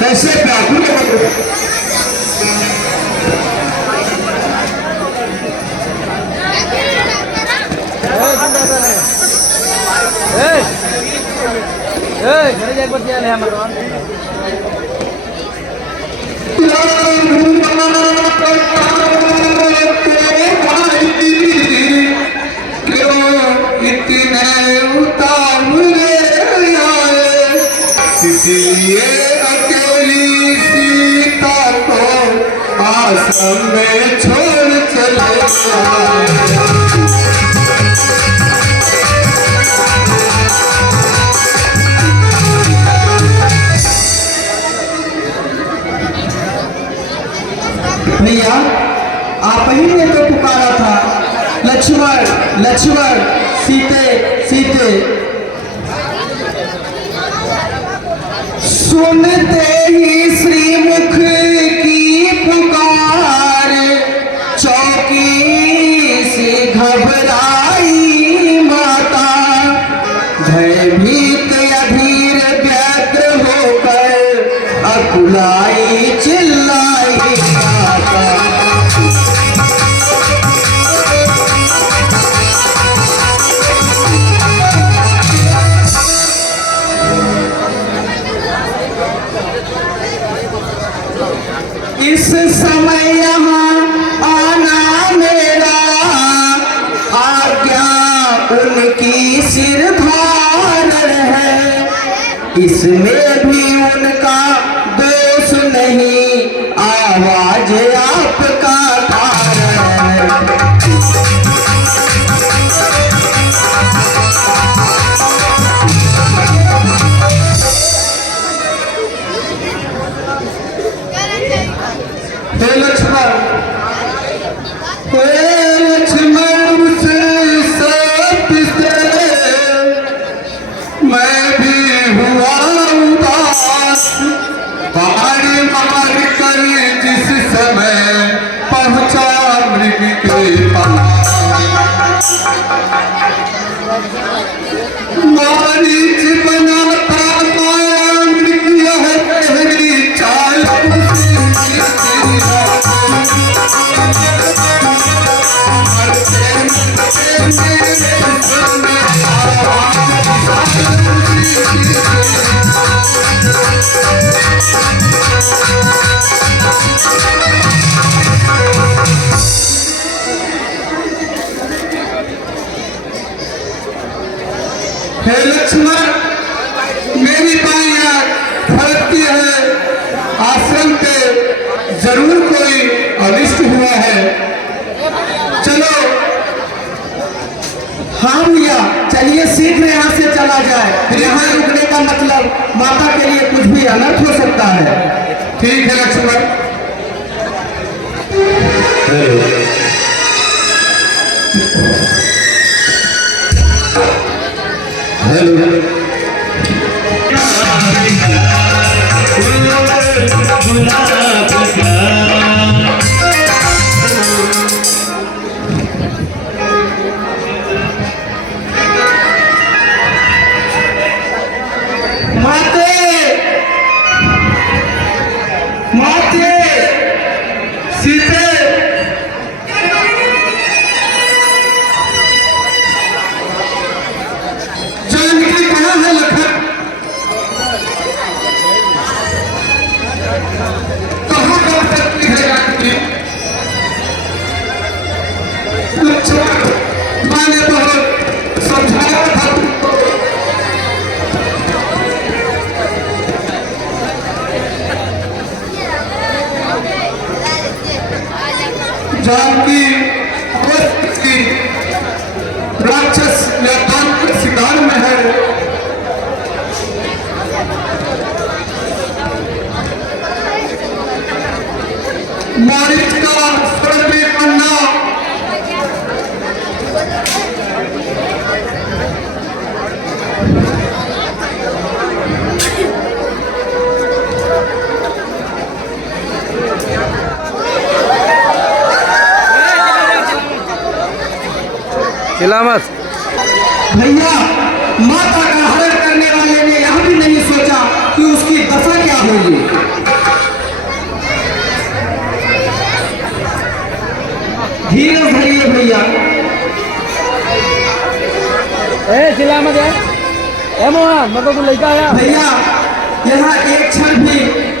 कैसे व्याकुल इसलिए अकेली सीता को आश्रम में छोड़ चले भैया। आप ही ने तो पुकारा था, लक्ष्मण लक्ष्मण सीते सीते। सुनते ही श्रीमुख की पुकार चौकी से घबराई माता, भयभीत अधीर व्यग्र होकर अकुलाई चिल्लाई माता। इस समय यहाँ आना मेरा आज्ञा उनकी सिर धारण है, इसमें भी उनका दोष नहीं, आवाज आपका कारण है। लक्ष्मण उस सत्य से मैं भी हुआ उदास, पहाड़ी मार कर जिस समय पहुंचा मृग के पास, मारीच बनाता माया मृग यह पहली चाल। हे लक्ष्मण, मेरी बाइया फलती है, आश्रम पे जरूर कोई अनिष्ट हुआ है। चलो। हाँ भैया, चलिए शीघ्र यहाँ से चला जाए, यहाँ रुकने का मतलब माता के लिए कुछ भी अनर्थ हो सकता है। ठीक है लक्ष्मण। हेलो सीते जानकी कहाँ है? लखन कहाँ कर सकती है जानकी? लक्ष्मण मैंने बहुत समझाया था तुमको, जानकी राक्षस या दान के शिकार में है। मारीच का स्वर में बनना सलामत। भैया, माता का हरण करने वाले ने यह भी नहीं सोचा कि उसकी दशा क्या होगी। धीरज धरिए भैया। सलामत है मोहन, मतलब तू लड़का आया भैया, यहाँ एक क्षण भी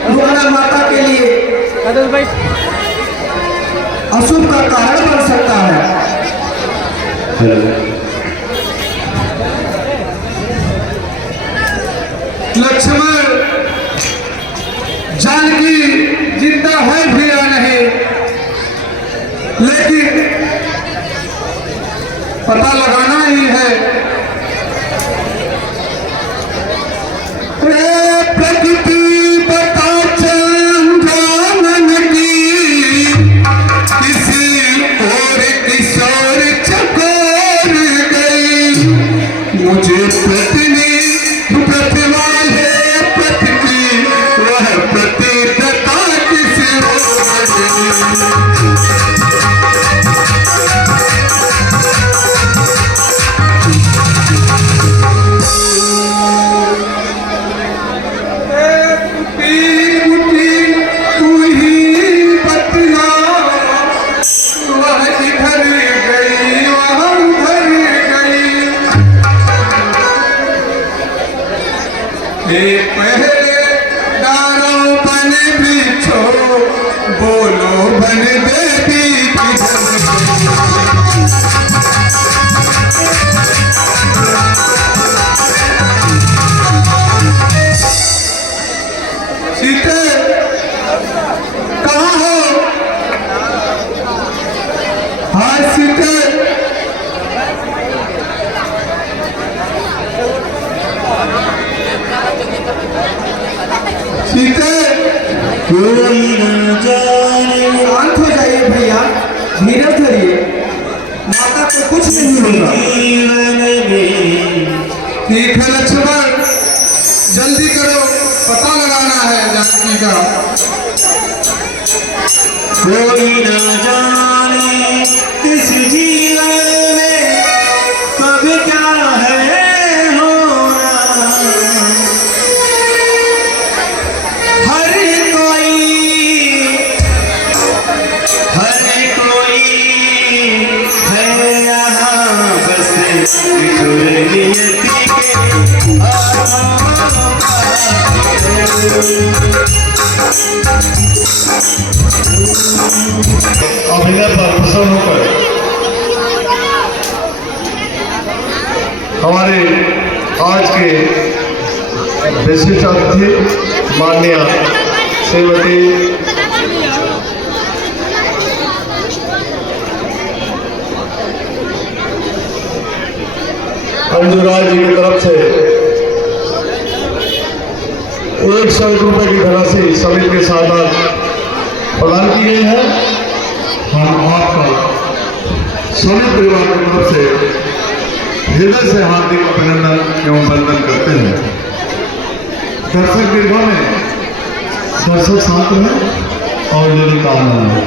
रुकना माता के लिए भाई अशुभ का कारण बन सकता है। लक्ष्मण, जानकी जिंदा है भी या नहीं, लेकिन पता लगाना ही है। प्रकृति बता चंद्रानन की, किसी और किशोर चकोर गई, मुझे पत्नी प्रतिभा है पति की, वह प्रतिदता किसी और पहले डारों बन बिछो, बोलो बन देवी सीते, कहाँ हो? हाँ सीते, सीते, कोई न जाने। शांत हो जाइए भैया, धीरज धरिए, माता को कुछ नहीं होगा। ठीक है लक्ष्मण, जल्दी करो, पता लगाना है जानकी का। कोई न जाने किस जीवन में कब क्या है होना, हर कोई है यहाँ बस नियति के अभिनय पर प्रसन्न होकर हमारे आज के विशिष्ट अतिथि माननीय श्रीमती अंजुराज जी की तरफ से 100 रुपए की धनराशि समिति के साथ प्रदान की गई है। हम आपका समिति परिवार की तरफ से हृदय से हार्दिक अभिनंदन एवं वंदन करते हैं। दर्शक दीर्घा में दर्शक शांत हैं और यदि कामना है।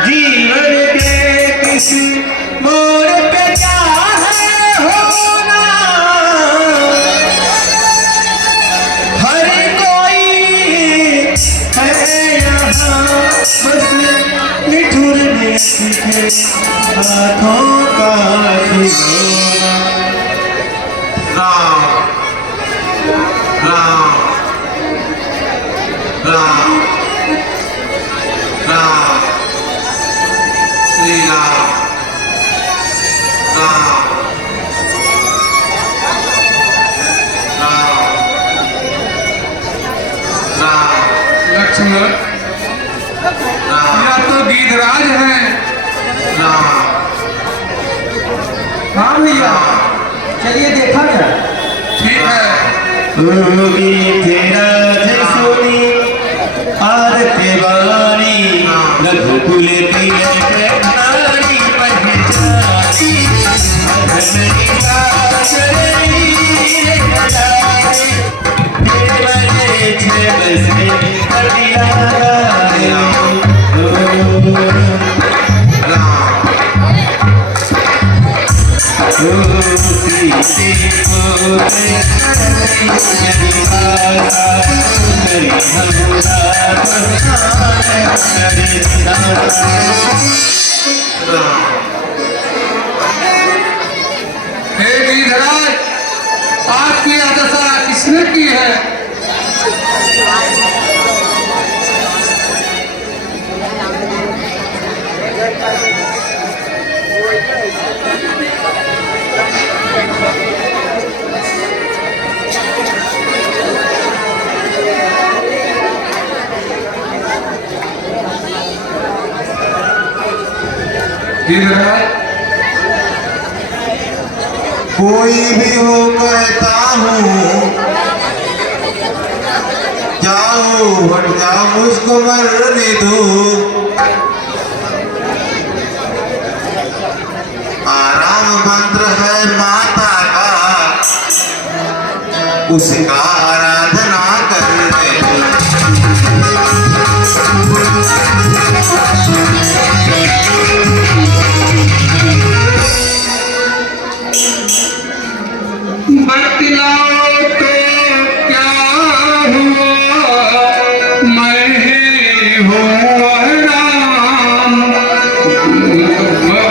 जीवन के किसी मोड़ पे क्या है होना, हर कोई है यहाँ बस निठुरने सीखे हाथों का खिलौना। राम राम राम राम श्री राम राम राम राम। लक्ष्मण, यह तो गीधराज हैं। राम। हाँ भैया। चलिए देखा जाए। ठीक है। होगी तेरा जसोनी आरती वाणी रघुकुल तिलक नारी पहचानी धनैया चरणी लगाए देवरे छबसे पटियाला हे गिरिधराज, आपकी यह दशा किसने की है? गिरिधराज, कोई भी हो कहता हूँ जाओ हट जाओ मुझको मरने दो आराम मंत्र है माता का उसका आराधना करने बतलाओ तो क्या हुआ, मैं ही हूँ राम।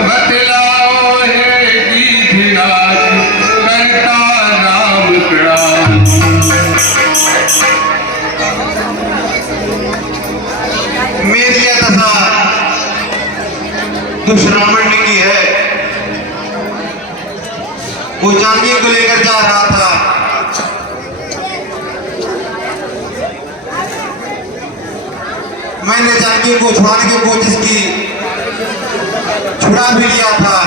बतलाओ हे गिरिधराज, करता राम प्रणाम। मेरी यह दशा दुष्रावण ने की है। वो जानकी को लेकर जा रहा था, मैंने जानकी को छुड़ाने की कोशिश की, छुड़ा भी लिया था,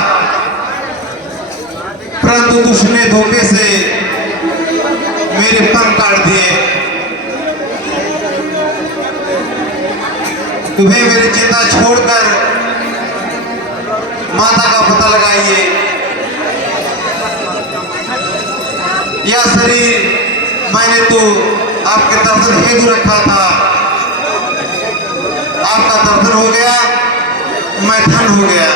परंतु दुष्ट ने धोखे से मेरे पंख काट दिए। तुम्हें मेरी चिंता छोड़कर माता का पता लगाइए। यह शरीर मैंने तो आपके दर्शन हेतु रखा था, आपका दर्शन हो गया, मैं धन हो गया।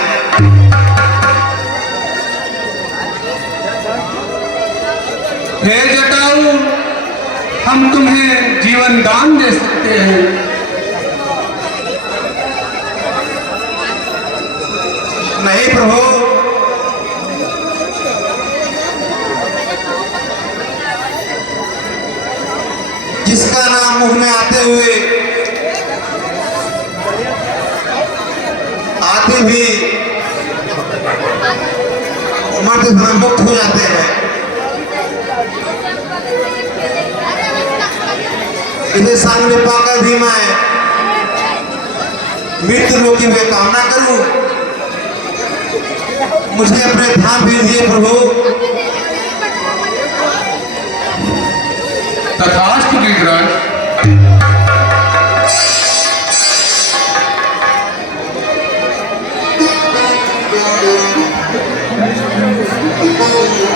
हे जटायु, हम तुम्हें जीवन दान दे सकते हैं। नहीं प्रभु, जिसका नाम मुंह में आते हुए आते भी मर्द मुक्त हो जाते हैं, इसे सामने पाकर भी मैं मृत्यु लोक की मैं कामना करूं। मुझे अपने धाम भेजिए प्रभु। तथास्तु गिरिधराज।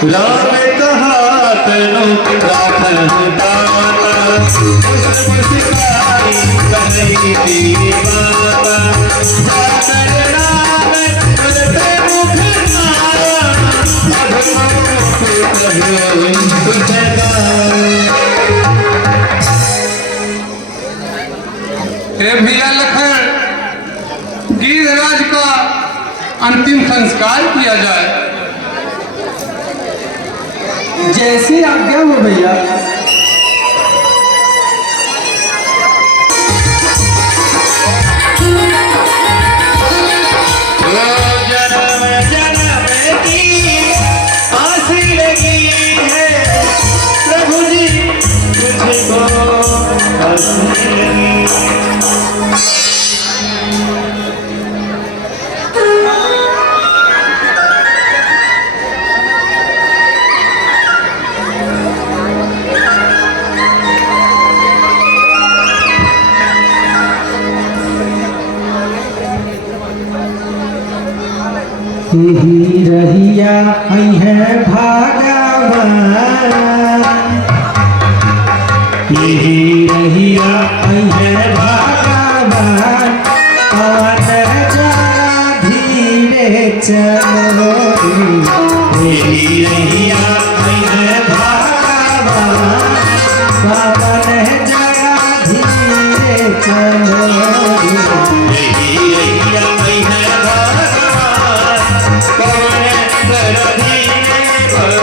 राम कहा तनु दान हे भैया लखन, गिरिधराज का अंतिम संस्कार किया जाए। जैसी आज्ञा हो भैया। जन्म जन्म की आस लगी है प्रभु जी मुझको आस लगी। यही रहिया आई है भगवान, यही रहिया आई है भगवान, पवन जरा धीरे चलो, यही रहिया आई है भगवान, पवन जरा धीरे चलो, यही रहिया आई है भगवान, पवन जरा धीरे चलो।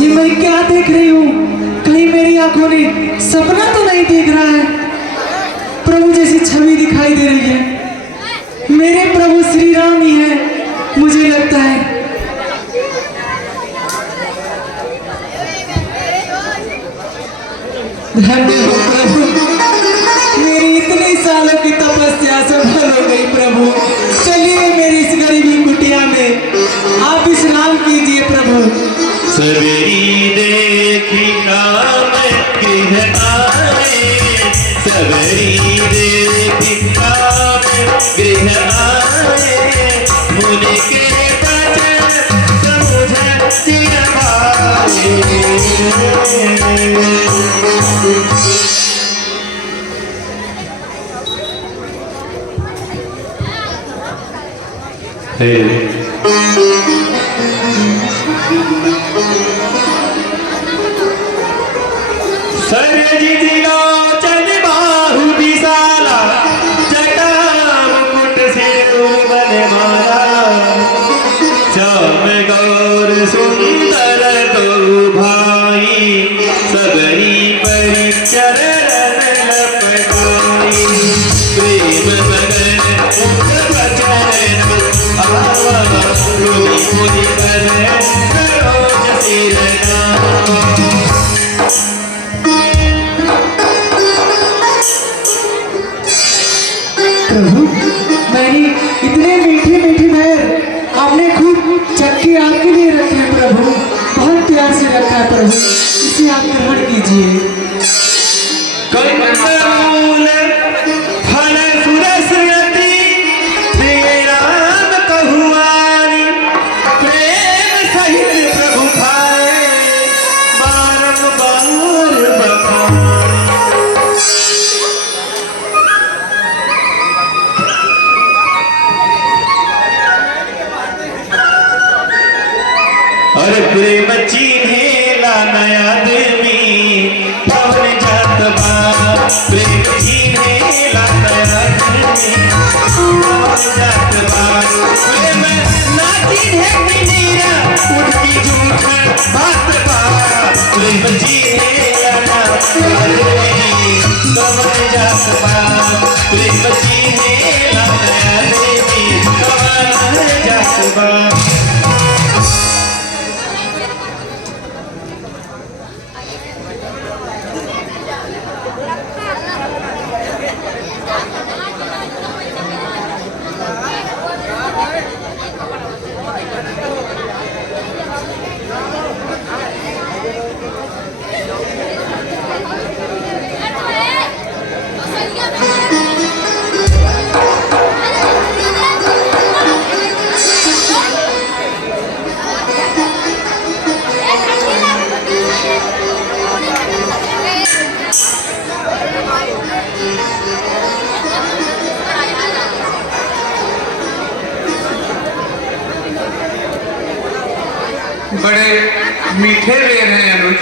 ये मैं क्या देख रही हूँ? कहीं मेरी आंखों ने सपना तो नहीं देख रहा है? प्रभु जैसी छवि दिखाई दे रही है। मेरे प्रभु श्री राम ही है, मुझे लगता है। धन्यवाद प्रभु, मेरी इतने सालों की तपस्या सफल हो गई प्रभु। चलिए मेरी इस गरीबी कुटिया में आप विश्राम कीजिए प्रभु। सवेरी देखी काम गृह आए, सवेरी देखी काम गृह आए, मुनि के बचन समुझ सिर भाए। सरजित लोचन बाहु विशाला, जटा मुकुट सिंदूर बनमाला, श्याम गौर सुंदर दो भाई, सबरी परिचरण लपटाई। प्रेम मगन मुख वचन आवा, मुनि मुनि कर सरोज सिर नावा। प्रभु, मैंने इतने मीठे मीठे महर आपने खूब चक्के आपके लिए रखे हैं प्रभु, बहुत प्यार से रखा है प्रभु, इसे आप ग्रहण कीजिए। कंदमूल फल सुरसयति, प्रिय राम कहुआनी, प्रेम सहित प्रभु खाए, बारंबार बखानी। अरे प्रेम चिन्हेला नया आदमी, पवन जात बा, प्रेम चिन्हेला नया आदमी, पवन जात बा। प्रेम ना चिन्हे मिनीरा, उनकी झूठ बात बा, प्रेम चिन्हेला नया आदमी, पवन जात बा, प्रेम चिन्हेला नया आदमी, पवन जात बा। मीठे बेर हैं अनुज।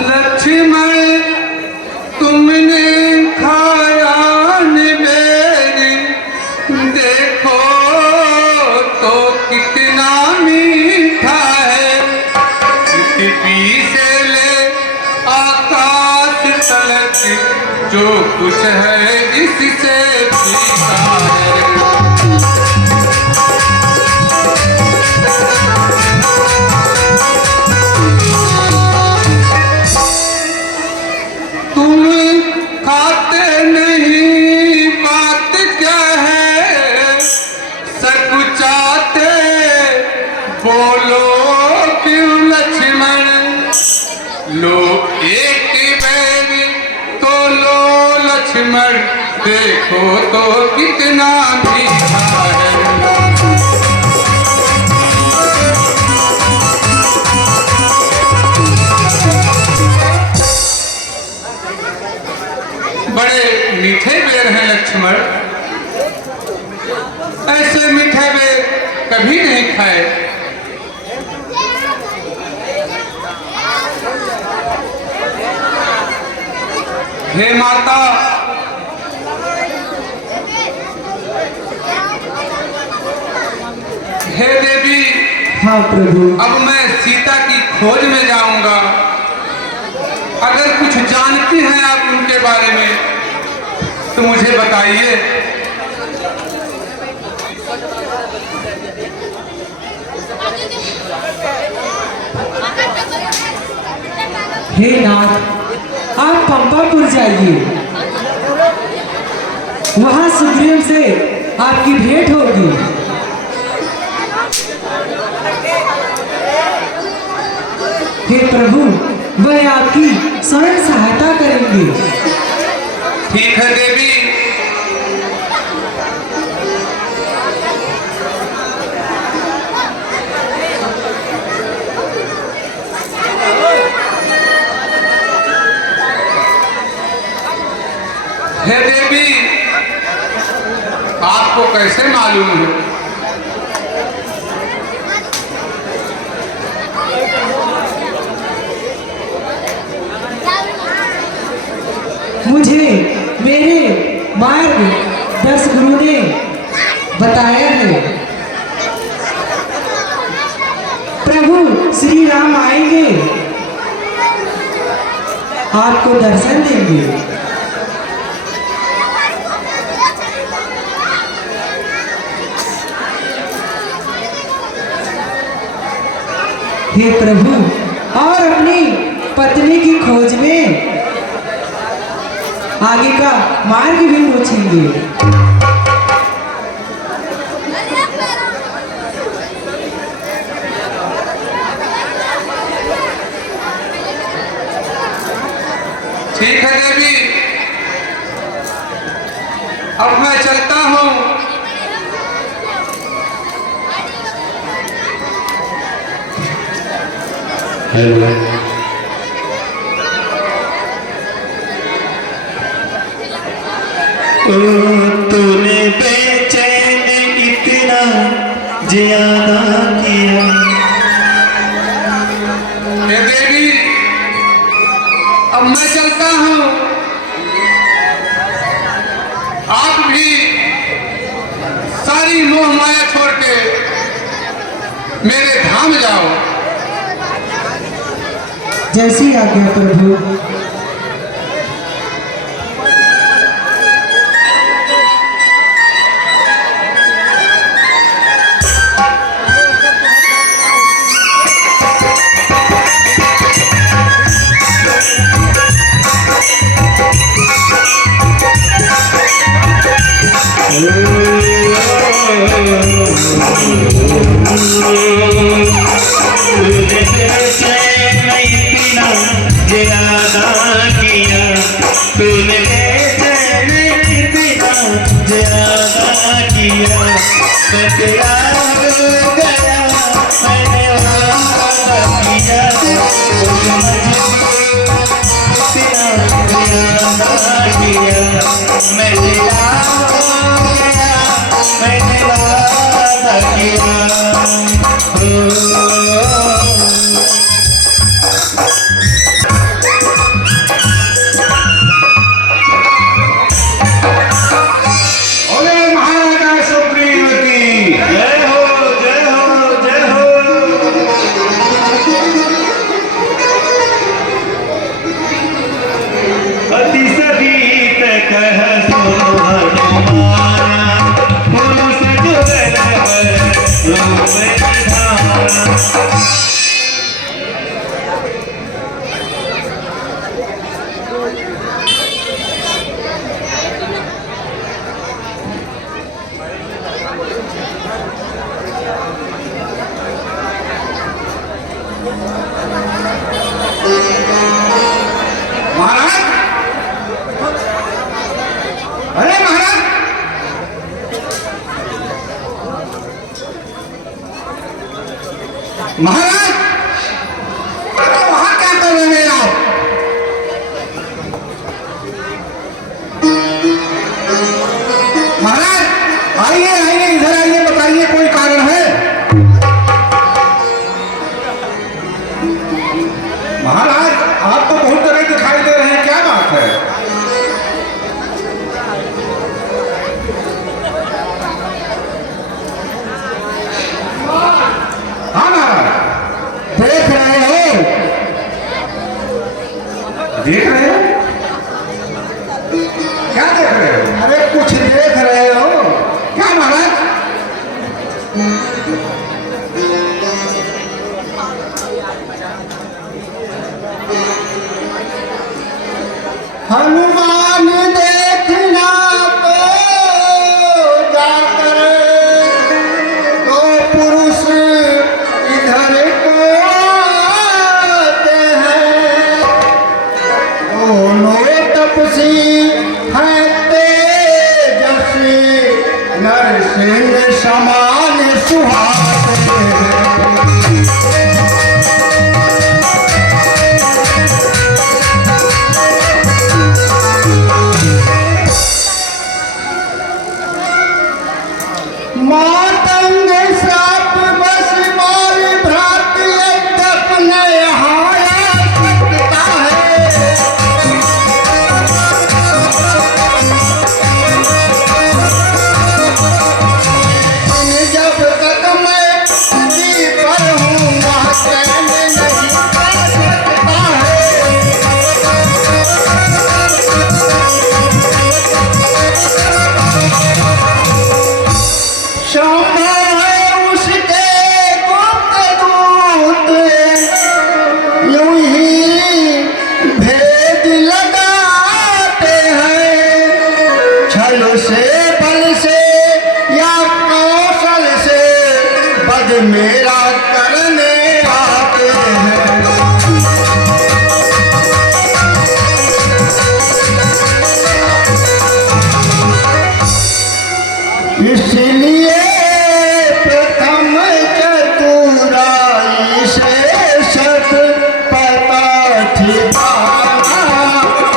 लक्ष्मण तुमने खाया बेर, देखो तो कितना मीठा है। से ले आकाश तलक जो कुछ है इससे फीका है। तुम खाते नहीं बात क्या है, सकुचाते बोलो क्यों लक्ष्मण। लो एक बैर तो लो लक्ष्मण, देखो तो कितना मीठा है। बड़े मीठे बेर हैं लक्ष्मण, ऐसे मीठे बेर कभी नहीं खाए। हे माता, हे देवी, हाँ प्रभु। अब मैं सीता की खोज में जाऊंगा। अगर कुछ जानती हैं आप उनके बारे में तो मुझे बताइए। हे नाथ, आप पंपापुर जाइए, वहां सुग्रीव से आपकी भेंट होगी। हे प्रभु, वह आपकी स्वयं सहायता करेंगे। ठीक है देवी। हे देवी, आपको कैसे मालूम है? मुझे मेरे मार्ग दर्श गुरु ने बताया है, प्रभु श्री राम आएंगे, आपको दर्शन देंगे। हे प्रभु, और अपनी पत्नी की खोज में आगे का मार्ग भी पूछेंगे। ठीक है देवी, अब मैं चलता हूँ। तूने बेचैन इतना ज्यादा किया। हे देवी, अब मैं चलता हूँ। आप भी सारी मोह माया छोड़ के मेरे धाम जाओ। जैसी आज्ञा प्रभु। मैंने वादा किया महाराज वहां क्या कर रहे हैं आप? महाराज आइए आइए इधर आइए, बताइए कोई कारण है? महाराज आप तो बहुत तरह दिखाई दे रहे हैं, क्या बात है? हाँ महाराज देख रहे हो? देख रहे हो? क्या देख रहे हो? अरे कुछ देख रहे हो क्या महाराज? हनुमान देखना तो जाकर दो पुरुष इधर को आते हैं, दोनों तपसी हैं तेजस्वी, नरसिंह समान सुहाते हैं। मातंग साप बस मार भ्रात अपने हाया सकता है, जब तक मैं जी पर हूँ वह चैन नहीं पा सकता है। शंभा है उसके गुप्त दूत, यूं ही भेद लगाते हैं, छल से बल से या कौशल से बद मेरा करने आते हैं। इसलिए प्रथम चतुराई से शत पता ठिकाना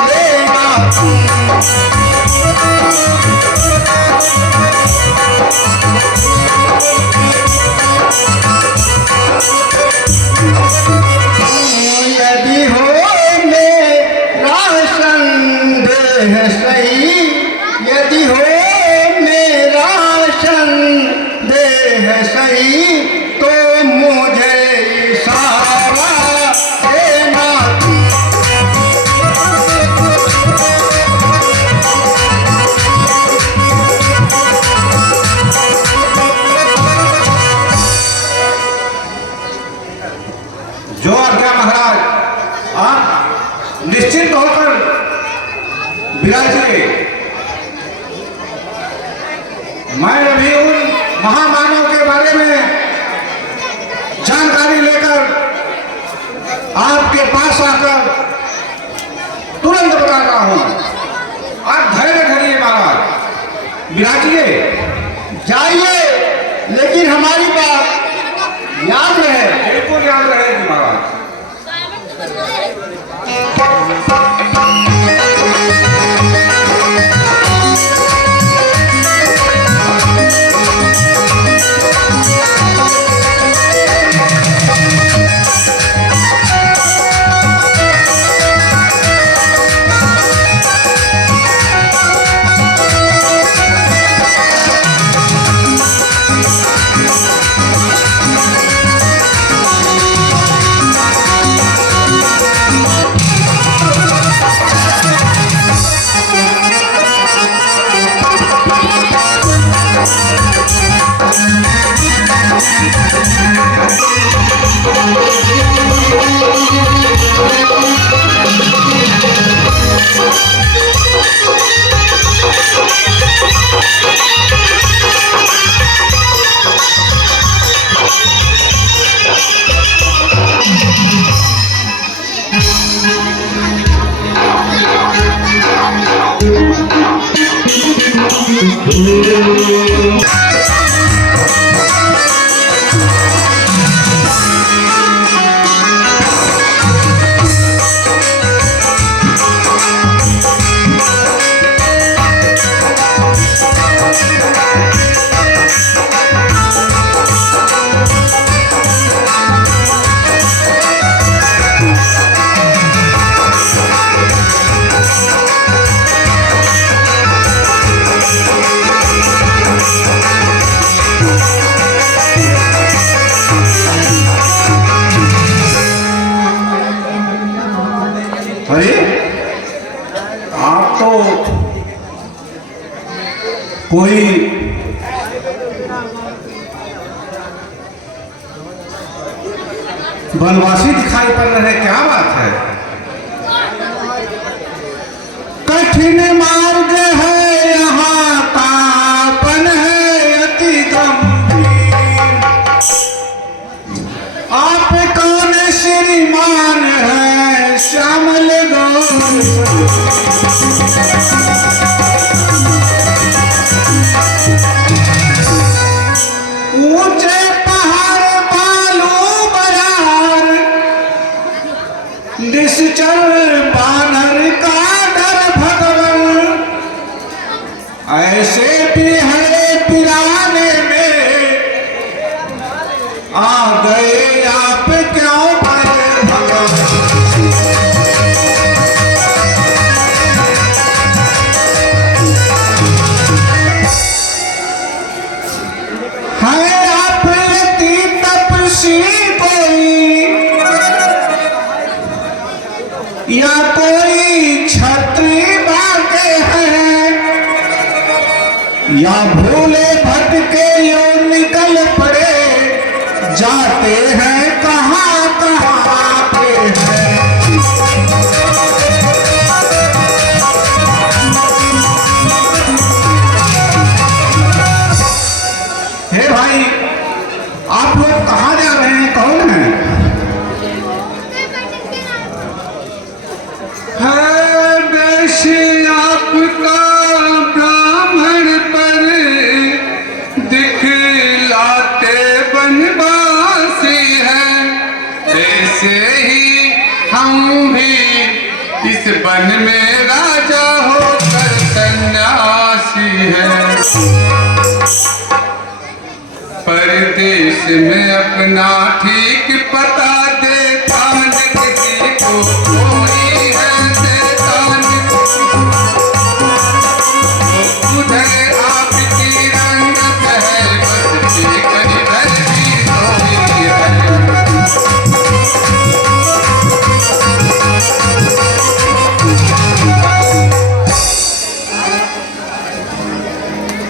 लेना। यदि हो मेरा संदेह सही, यदि हो मेरा संदेह सही, तो मुझे इशारा देना। जो आज्ञा महाराज, आप निश्चिंत होकर विराजिए। मैं अभी उन महामानव के बारे में जानकारी लेकर आपके पास आकर तुरंत बता रहा हूं। आप धैर्य धरिए महाराज, विराजिए, जाइए, लेकिन हमारी बात याद रहे। बिल्कुल याद रहेगी महाराज। अरे आप तो कोई वनवासी दिखाई पड़ रहे, क्या बात है? कठिन मार्ग है यहाँ, तापन है अति गंभीर। आप कौन श्रीमान है श्यामल गौर। ऊंचे पहाड़ बालू बरार, निश्चल बानर का डर भगवन। ऐसे भी है पिराने में आ गए आप क्यों बड़े भगवान। है आप यति तपस्वी कोई, या कोई क्षत्रिय बाके हैं, या भूले भटके यो निकल पड़े, जाते हैं कहाँ कहाँ पे हैं। हे भाई, आप लोग कहाँ जा रहे हैं, कौन है? देश आपका ब्राह्मण पर दिखलाते बनवासी है, ऐसे ही हम भी इस वन में राजा होकर सन्यासी हैं। परदेश में अपना ठीक पता देता न किसी को कोई है देता न किसी को। उधर आपकी रंगत है बस लेकर इधर भी कोई है।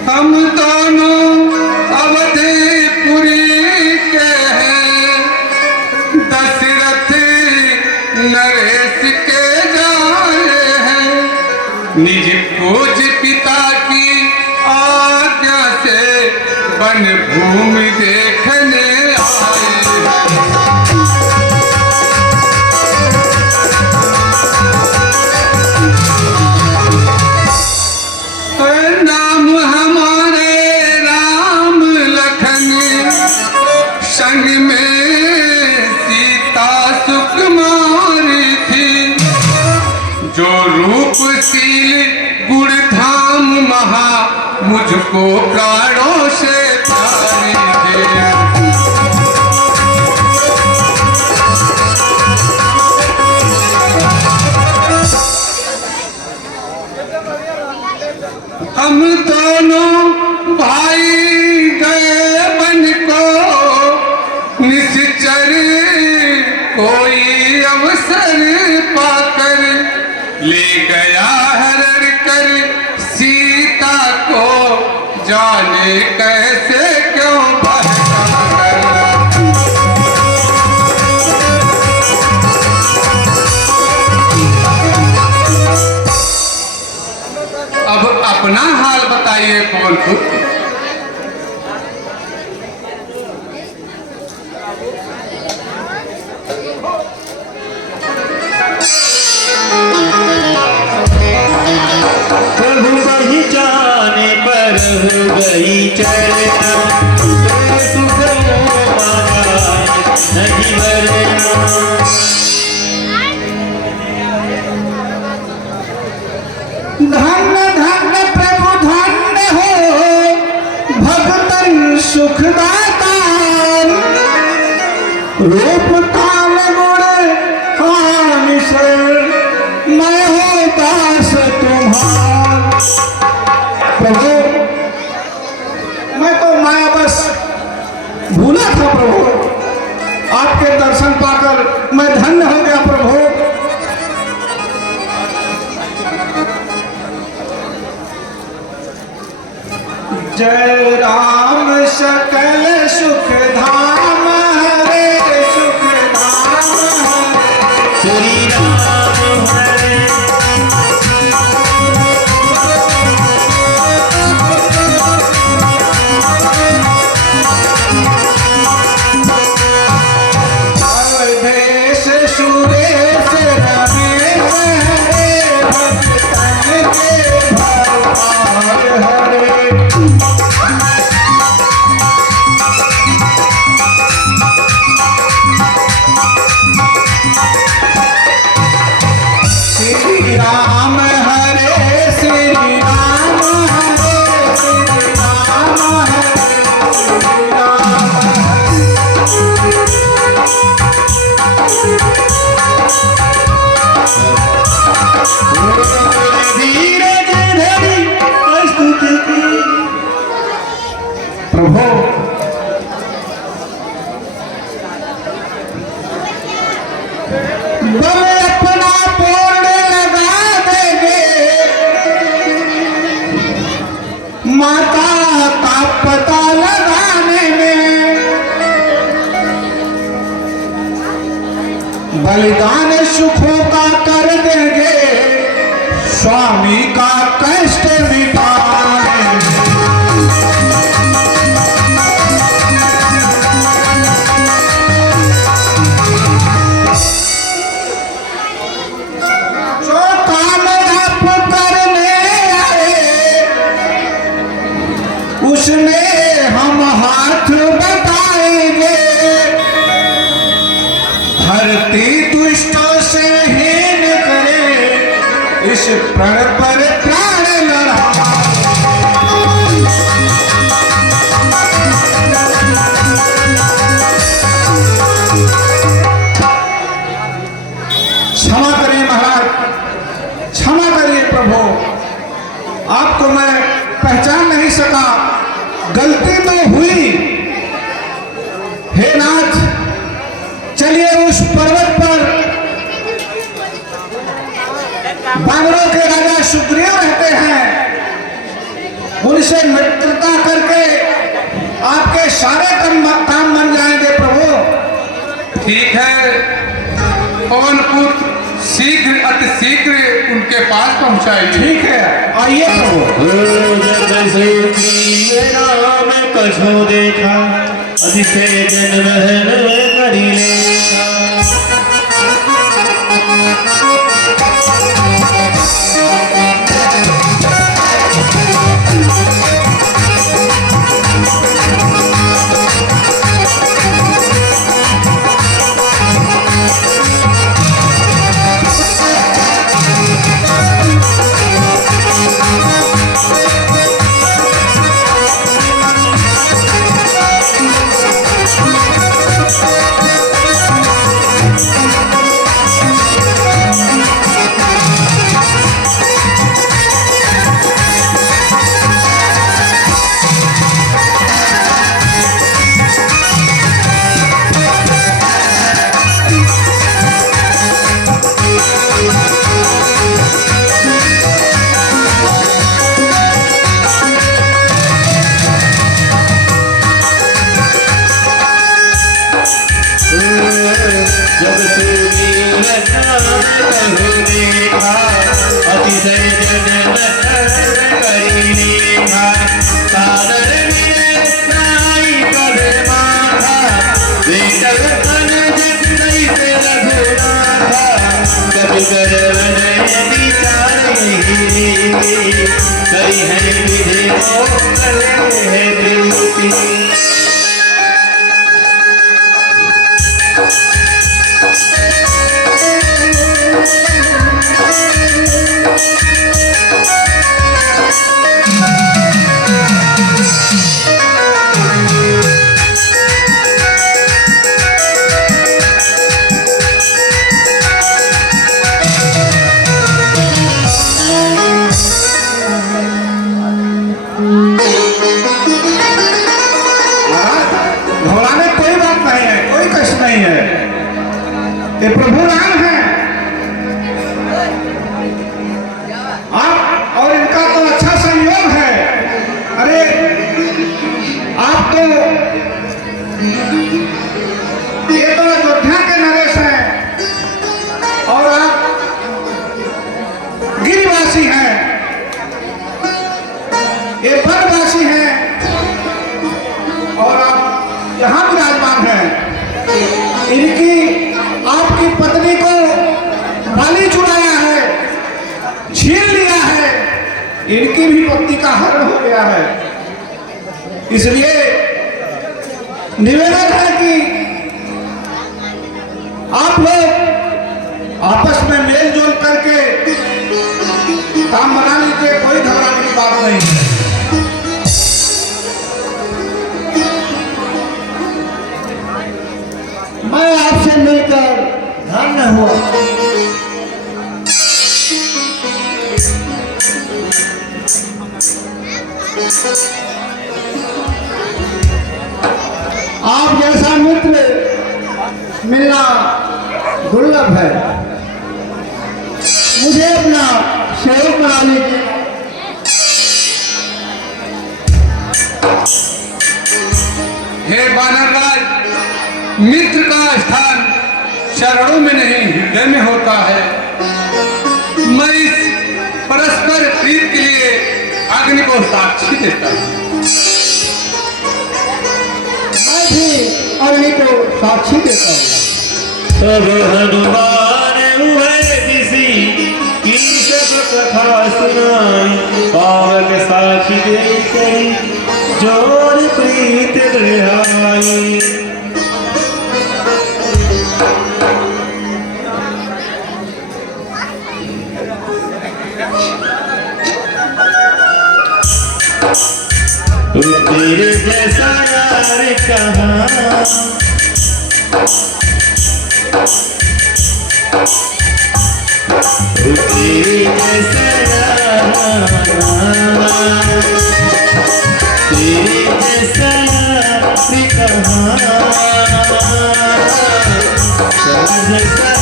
हम दोनों अवधपुरी के हैं, दशरथ नरेश के जाए हैं। निज पूज पिता की आज्ञा से वन भूमि देखने आए हैं। नाम हमारे राम लखन, संग में सीता सुकुमारी थी। जो रूपशील गुणधाम महा मुझको प्राणों से प्यारी थी। हम दोनों भाई गए वन को निश्चर, कोई अवसर पाकर ले गया हरण कर सीता को, जाने कैसे क्यों बहका कर। अब अपना हाल बताइए पवनपुर। प्रभु वही जाने पर रह गई चरना तो सुख मांगा नहीं मरना। धन्य धन्य प्रभु धन्य हो भगतन सुखदाता, रूप ताल गुण हानि से मैं हूँ दास तुम्हारा। प्रभु मैं तो माया बस भूला था प्रभु, आपके दर्शन पाकर मैं धन्य हो गया प्रभु। जय राम सकल सुख धाम हरे सुख धाम हरे। श्री राम हरे अवधेश सुरेश रमेश हरे भक्तन के भगवान हरे। श्री राम हरे श्री राम हरे श्री राम हरे श्री राम हरे। धीरज धरी स्तुति की। प्रभु बल अपना पूर्ण लगा देंगे, माता का पता लगाने में बलिदान सुखों का कर देंगे, स्वामी का कष्ट मिटाने में। जो काम आप करने आए उसमें हम हाथ बताएंगे, धरती दुष्टों से हीन करे इस प्रण पर प्राण लड़ा। क्षमा करिए महाराज, क्षमा करिए प्रभु, आपको मैं पहचान नहीं सका, गलती तो हुई। हे नाथ चलिए उस पर्वत पर बानरों के राजा सुग्रीव रहते हैं, उनसे मित्रता करके आपके सारे काम बन जाएंगे प्रभु। ठीक है पवन पुत्र, शीघ्र अति शीघ्र उनके पास पहुंचाइए। ठीक है आइए प्रभु। राम कछो देखा अतिशय जन बहन करी लेखा। जब सुग्रीव राम कहो देखा अतिशय जन बहन करी लेखा। सादर मिले साई पद माथा बेटल अनुज कैसे रघुनाथा। कब कर विचार यही हरि है विधि मोकल है दृष्टि। घबराने कोई बात नहीं है, कोई कष्ट नहीं है। ये प्रभु राम है। आप और इनका तो अच्छा संयोग है। अरे आप तो ये तो अयोध्या के नरेश हैं और आप गिरिवासी हैं, ये वनवासी हैं और आप यहाँ विराजमान हैं। इनकी आपकी पत्नी को बलि चुराया है, छीन लिया है, इनकी भी पत्नी का हरण हो गया है। इसलिए निवेदन है कि आप लोग आपस में मेल जोल करके काम बना लीजिए, कोई घबराने की बात नहीं है। मैं आपसे मिलकर धन्य हुआ। आप जैसा मित्र मिलना दुर्लभ है। मुझे अपना सेवक बना लीजिए। हे वानरराज, मित्र का स्थान शरणों में नहीं हृदय में होता है। मैं इस परस्पर प्रीत के लिए अग्नि को साक्षी देता हूँ। मैं भी अग्नि को साक्षी देता हूँ। तब हनुमान हुए दिसी की सब कथा सुनाई, पावक साक्षी दे करी जोर प्रीत गृहाई। तेरे जैसा यार कहाँ, तेरे जैसा यार, तेरे जैसा यार कहाँ, जैसा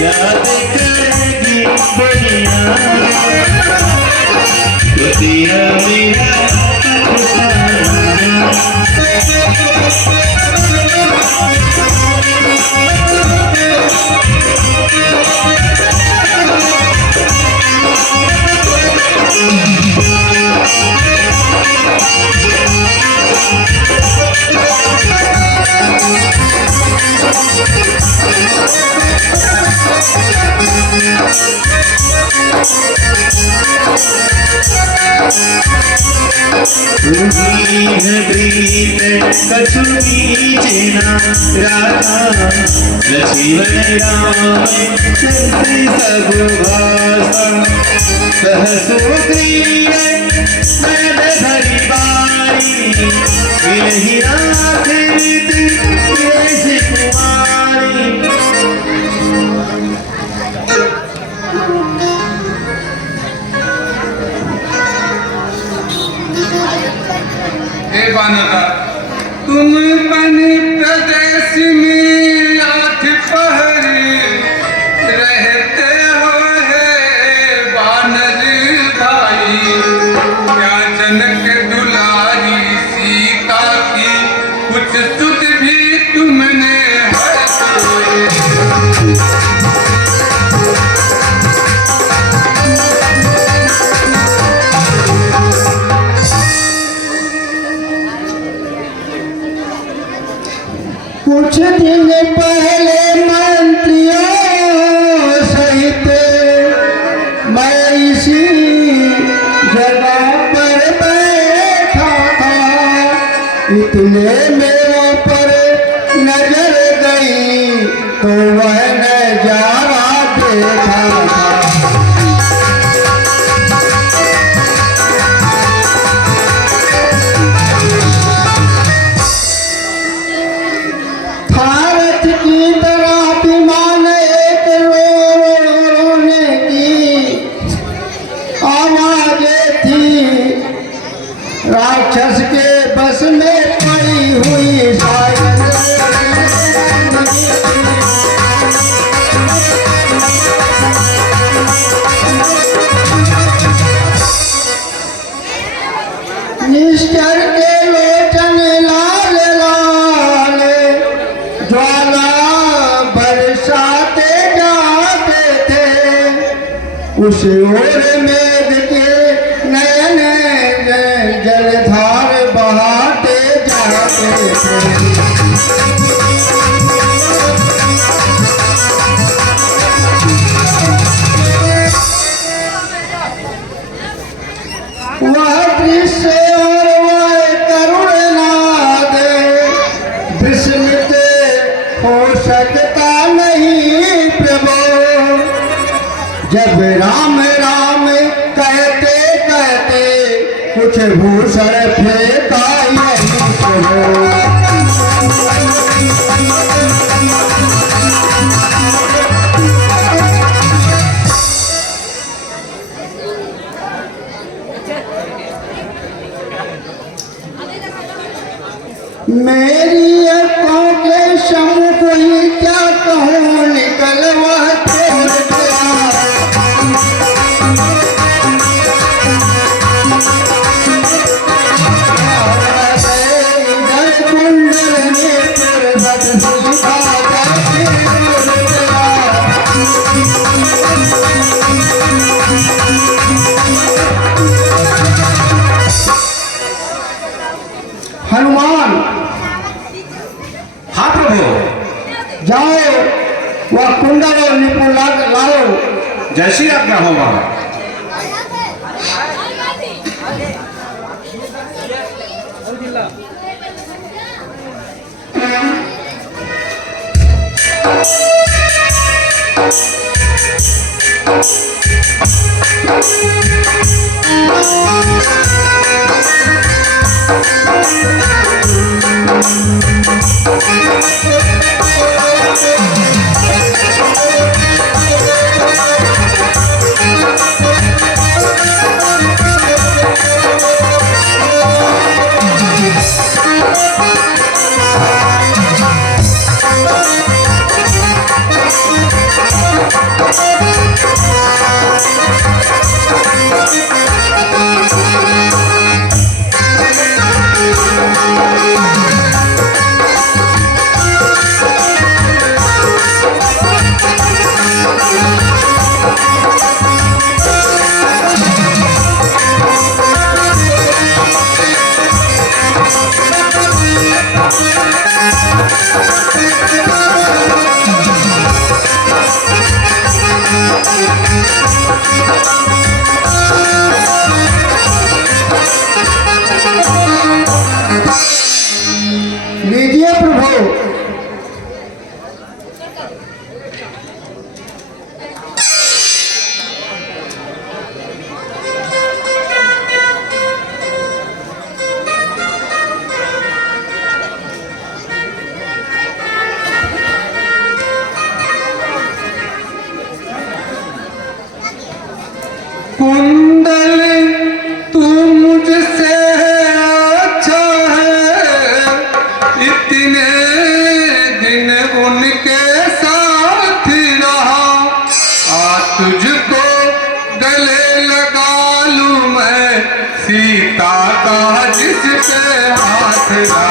याद करेगी दुनिया, तेरा मेरा कछुनी चेना राधा लक्ष्मण राम चलती सब भाषा सहसोत्री मैंने धरी बारी विलही रात रीति कैसे कुमारी। हे वानरराज, तुम बन प्रदेश में आठ पहरी रहते हो हे वानर भाई। क्या जनक दुलारी सीता की कुछ सुध भी तुमने है? पूछे थे इतने मेरे पर नजर गई तो वह नजारा देखा। भारत की तरह विमान एक रोने की आवाजें थी, राक्षस के बस में पड़ी हुई शायद। निश्चर के लोचन लाल लाल ज्वाला बरसाते जाते थे, उस ओर मेघ के नयन जलधार बहाते जाते थे। वह दृश्य और वह करुण नाद विस्मित हो सकता नहीं प्रभु। जब राम राम कहते कहते कुछ भूषण फेंका यही प्रभु। मेरी आंखों के सम्मुख ही क्या कहूँ निकल वह छोड़ गया। इधर कुंडल में पर्वत सूखा करके उड़ गया। हनुमान, हाँ प्रभु, जाओ वह कुंडल और निपुण लाओ। जैसी आज्ञा हो वहाँ। लीजिए प्रभु। कुंडल तू मुझसे अच्छा है, इतने दिन उनके साथ रहा। तुझको गले लगा लूं मैं, सीता का जिसके हाथ रहा।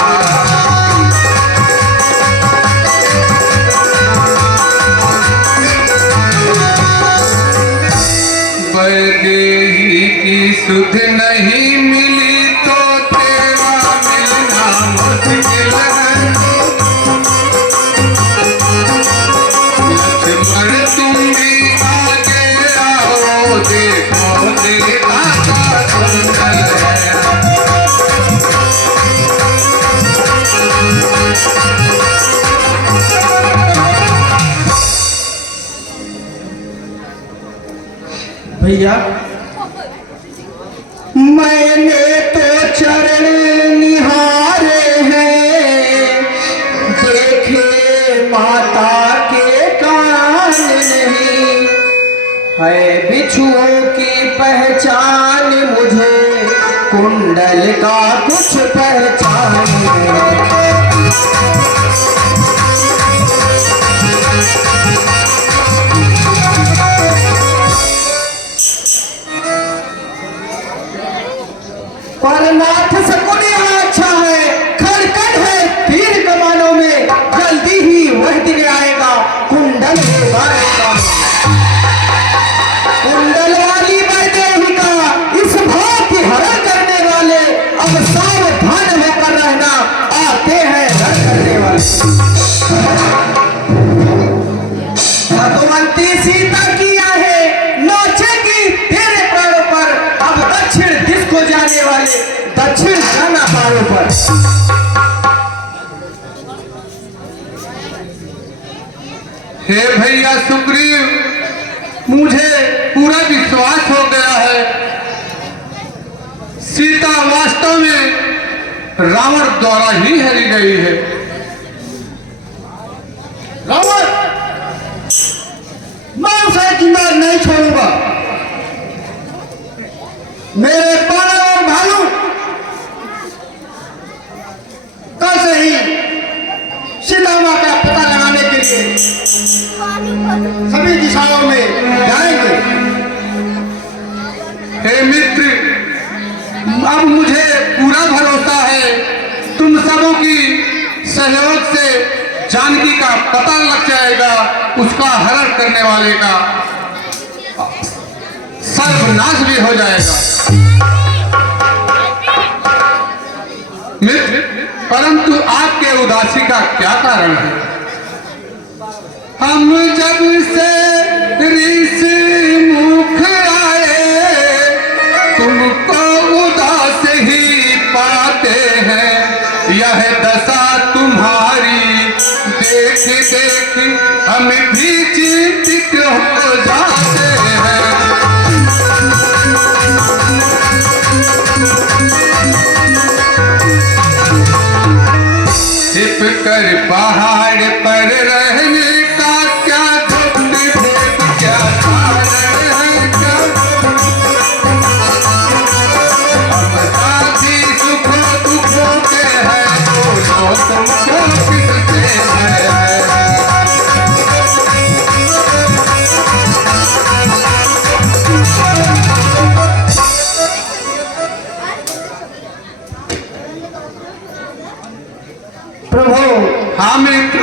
वैदेही की सुध नहीं मिली तो तेरा मिलना मुश्किल है। लक्ष्मण तुम भी आगे आओ, देखो देखा सुंदर है। भैया मैंने तो चरण निहारे हैं, देखे माता के कान नहीं, है बिच्छुओं की पहचान मुझे, कुंडल का कुछ पहचान नहीं। परनाथ सकुन यहाँ अच्छा है, खड़कन है तीर कमानों में, जल्दी ही वह दिन आएगा कुंडल होगा। कुंडल वाली वैदेहिका इस भाव की हरण करने वाले, अब सावधान होकर रहना, आते हैं रण करने वाले। भगवंती सीता की आहे नोचेगी तेरे प्राणों पर, अब दक्षिण दिश को जाने वाले दक्षिण जाना पारों पर। हे भैया सुग्रीव, मुझे पूरा विश्वास हो गया है, सीता वास्तव में रावण द्वारा ही हरी गई है। रावण, मैं उसे जिंदा नहीं छोड़ूंगा। मेरे बाण और भालू कल से ही सीता मां का पता लगाने के लिए सभी दिशाओं में जाएंगे। हे मित्र, अब मुझे पूरा भरोसा है, तुम सबों की सहयोग से जानकी का पता लग जाएगा, उसका हरण करने वाले का सर्वनाश भी हो जाएगा। मित्र, परंतु आपके उदासी का क्या कारण है? हम जब से ऋष मुख आए, तुमको उदास ही पाते हैं, यह दशा तुम्हारी देख देख हम भी चिंतित हो जाते हैं। छिप कर पहाड़ पर रहने का क्या दुख भेद, क्या कारण है, क्या हम साथी सुखों दुखों के हैं, दोनों तुमको किससे है। प्रभु, हाँ मित्र,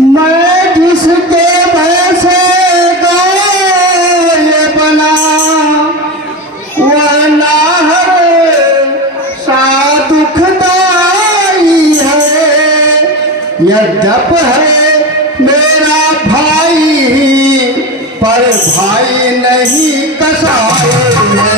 मैं जिसके भय से गाय बना, वह नाहर सा दुखदाई है, यद्यप है मेरा भाई ही, पर भाई नहीं कसाई है।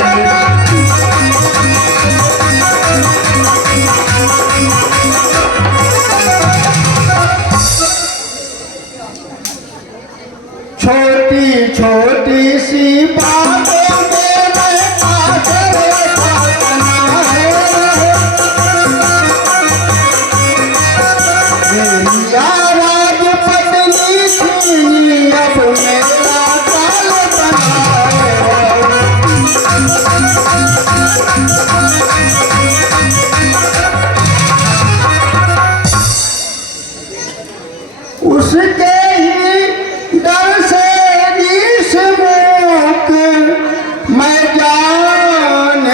छोटी छोटी सी बातों में मैं आकर पाना है, मेरी राजपत्नी थी, अब मेरा काल बना है। उसके ही डर से मैं जान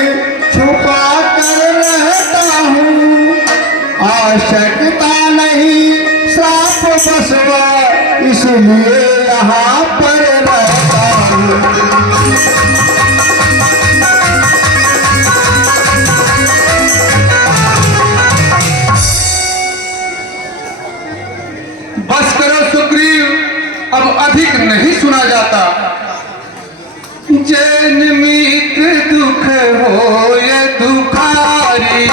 छुपा कर रहता हूँ, आवश्यकता नहीं श्राप बसवा, इसलिए यहाँ पर रहता हूँ। बस करो सुग्रीव, अब अधिक नहीं सुना जाता। जैन मित्र दुख हो ये दुखारी,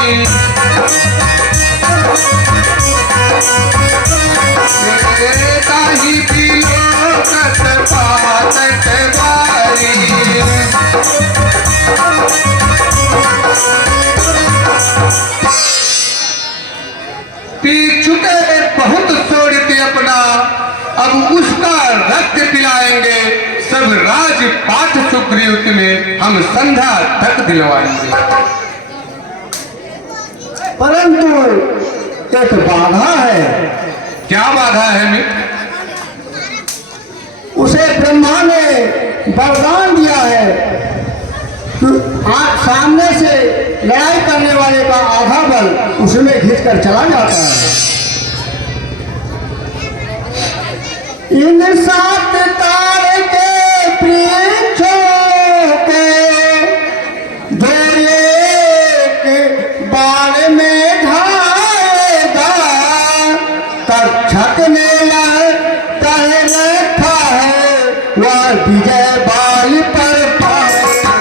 ताही बिलोकत बात आज पाठ सुग्रीव में हम संध्या तक दिलवाएंगे। परंतु एक बाधा है। क्या बाधा है मित्र? उसे ब्रह्मा ने वरदान दिया है कि आज सामने से लड़ाई करने वाले का आधा बल उसमें घिसकर चला जाता है। इन सात तार के वृक्षों को जो एक बाण में ढाएगा, तक्षक ने कह रखा है वह विजय बाल पर पाएगा।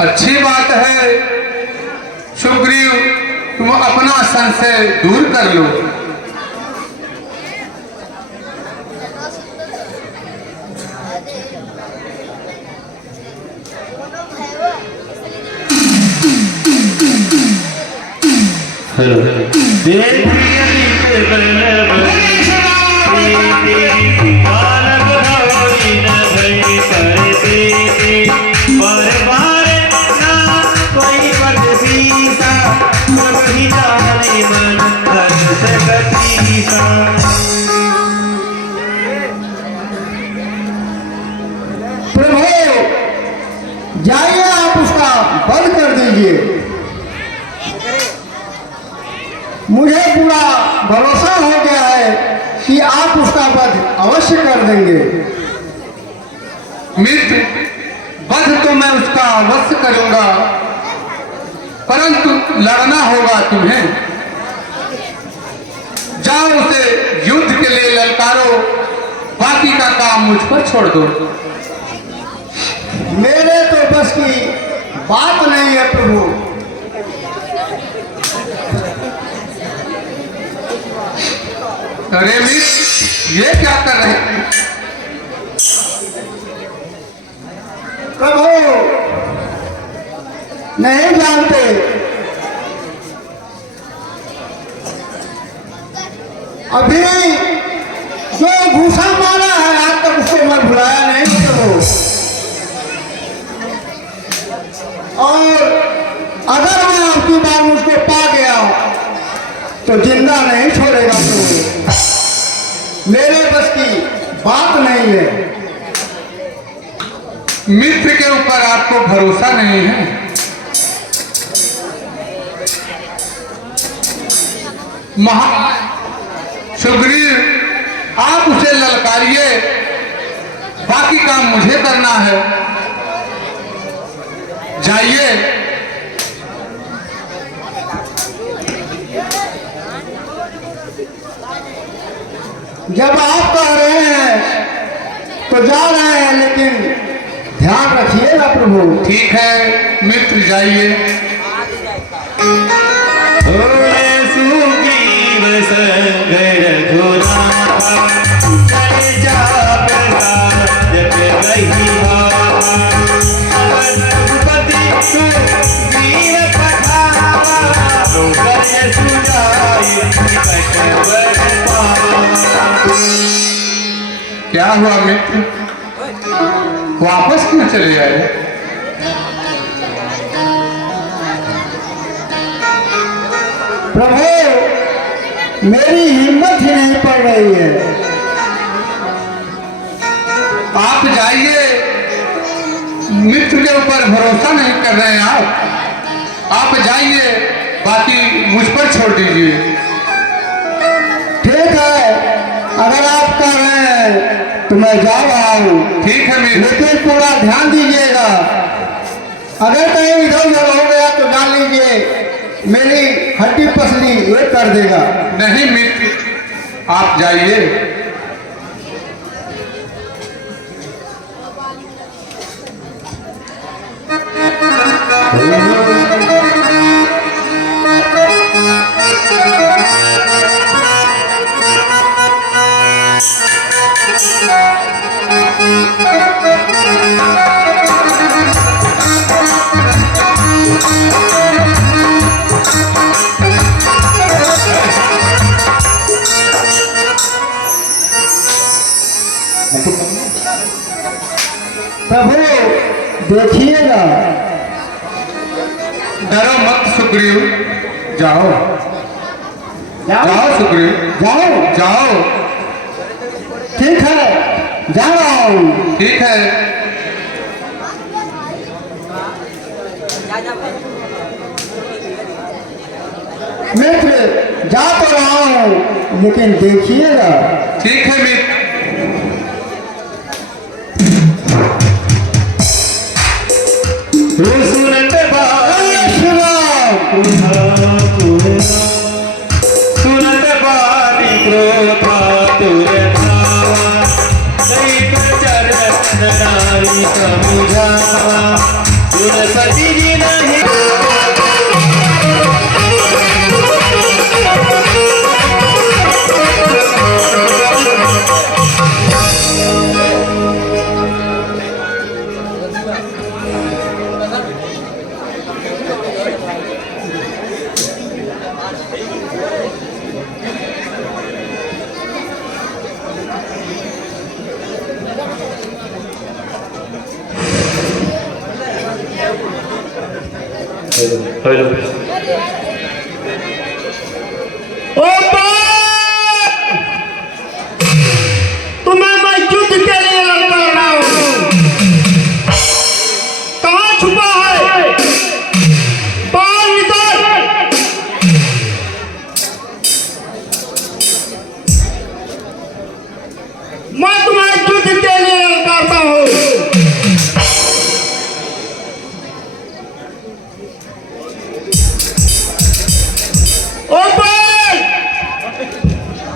अच्छी बात है सुग्रीव, तुम अपना संशय दूर कर लो। प्रभु जाइए, आप उसका बंद कर दीजिए। मुझे पूरा भरोसा हो गया है कि आप उसका वध अवश्य कर देंगे। मित्र, वध तो मैं उसका अवश्य करूंगा, परंतु लड़ना होगा तुम्हें। जाओ उसे युद्ध के लिए ललकारो, बाकी का काम मुझ पर छोड़ दो। मेरे तो बस की बात नहीं है प्रभु। अरे मित्र, ये क्या कर रहे हैं? प्रभु नहीं जानते, अभी जो घूसा मारा है आज तक उसको मैं भुलाया नहीं प्रभु। और अगर मैं आपकी बार मुझको पा गया तो जिंदा नहीं छोड़ेगा प्रभु। मेरे बस की बात नहीं है। मित्र के ऊपर आपको भरोसा नहीं है? सुग्रीव, आप उसे ललकारिए, बाकी काम मुझे करना है। जाइए। जब आप कह रहे हैं तो जा रहे हैं, लेकिन ध्यान रखिएगा प्रभु। ठीक है मित्र, जाइए। क्या हुआ मित्र, वापस क्यों चले आए? प्रभु मेरी हिम्मत ही नहीं पड़ रही है। आप जाइए, मित्र के ऊपर भरोसा नहीं कर रहे हैं आप जाइए, बाकी मुझ पर छोड़ दीजिए। ठीक है, अगर आप कह रहे हैं तो मैं जा रहा हूँ। ठीक है मित्र, लेकिन पूरा ध्यान दीजिएगा, अगर कहीं इधर उधर हो गया तो जान लीजिए मेरी हड्डी पसली ये कर देगा। नहीं मित्र, आप जाइए। प्रभु देखिएगा। डरो मत सुग्रीव, जाओ जाओ जाओ सुग्रीव, जाओ। जाओ। ठीक है, जा रहा हूँ। ठीक है। मित्र जा तो रहा हूँ, लेकिन देखिएगा। ठीक है मित्र। सुनत बानी सुनत बानी क्रोधा तुरे धावा, नहीं प्रचर नारी समुझावा, सुन सती जी नहीं। हेलो तुम्हें मैं युद्ध के लिए लड़का रहा हूँ। कहाँ छुपा है? बाहर निकल। मैं तुम्हें युद्ध के लिए लड़काता हूँ।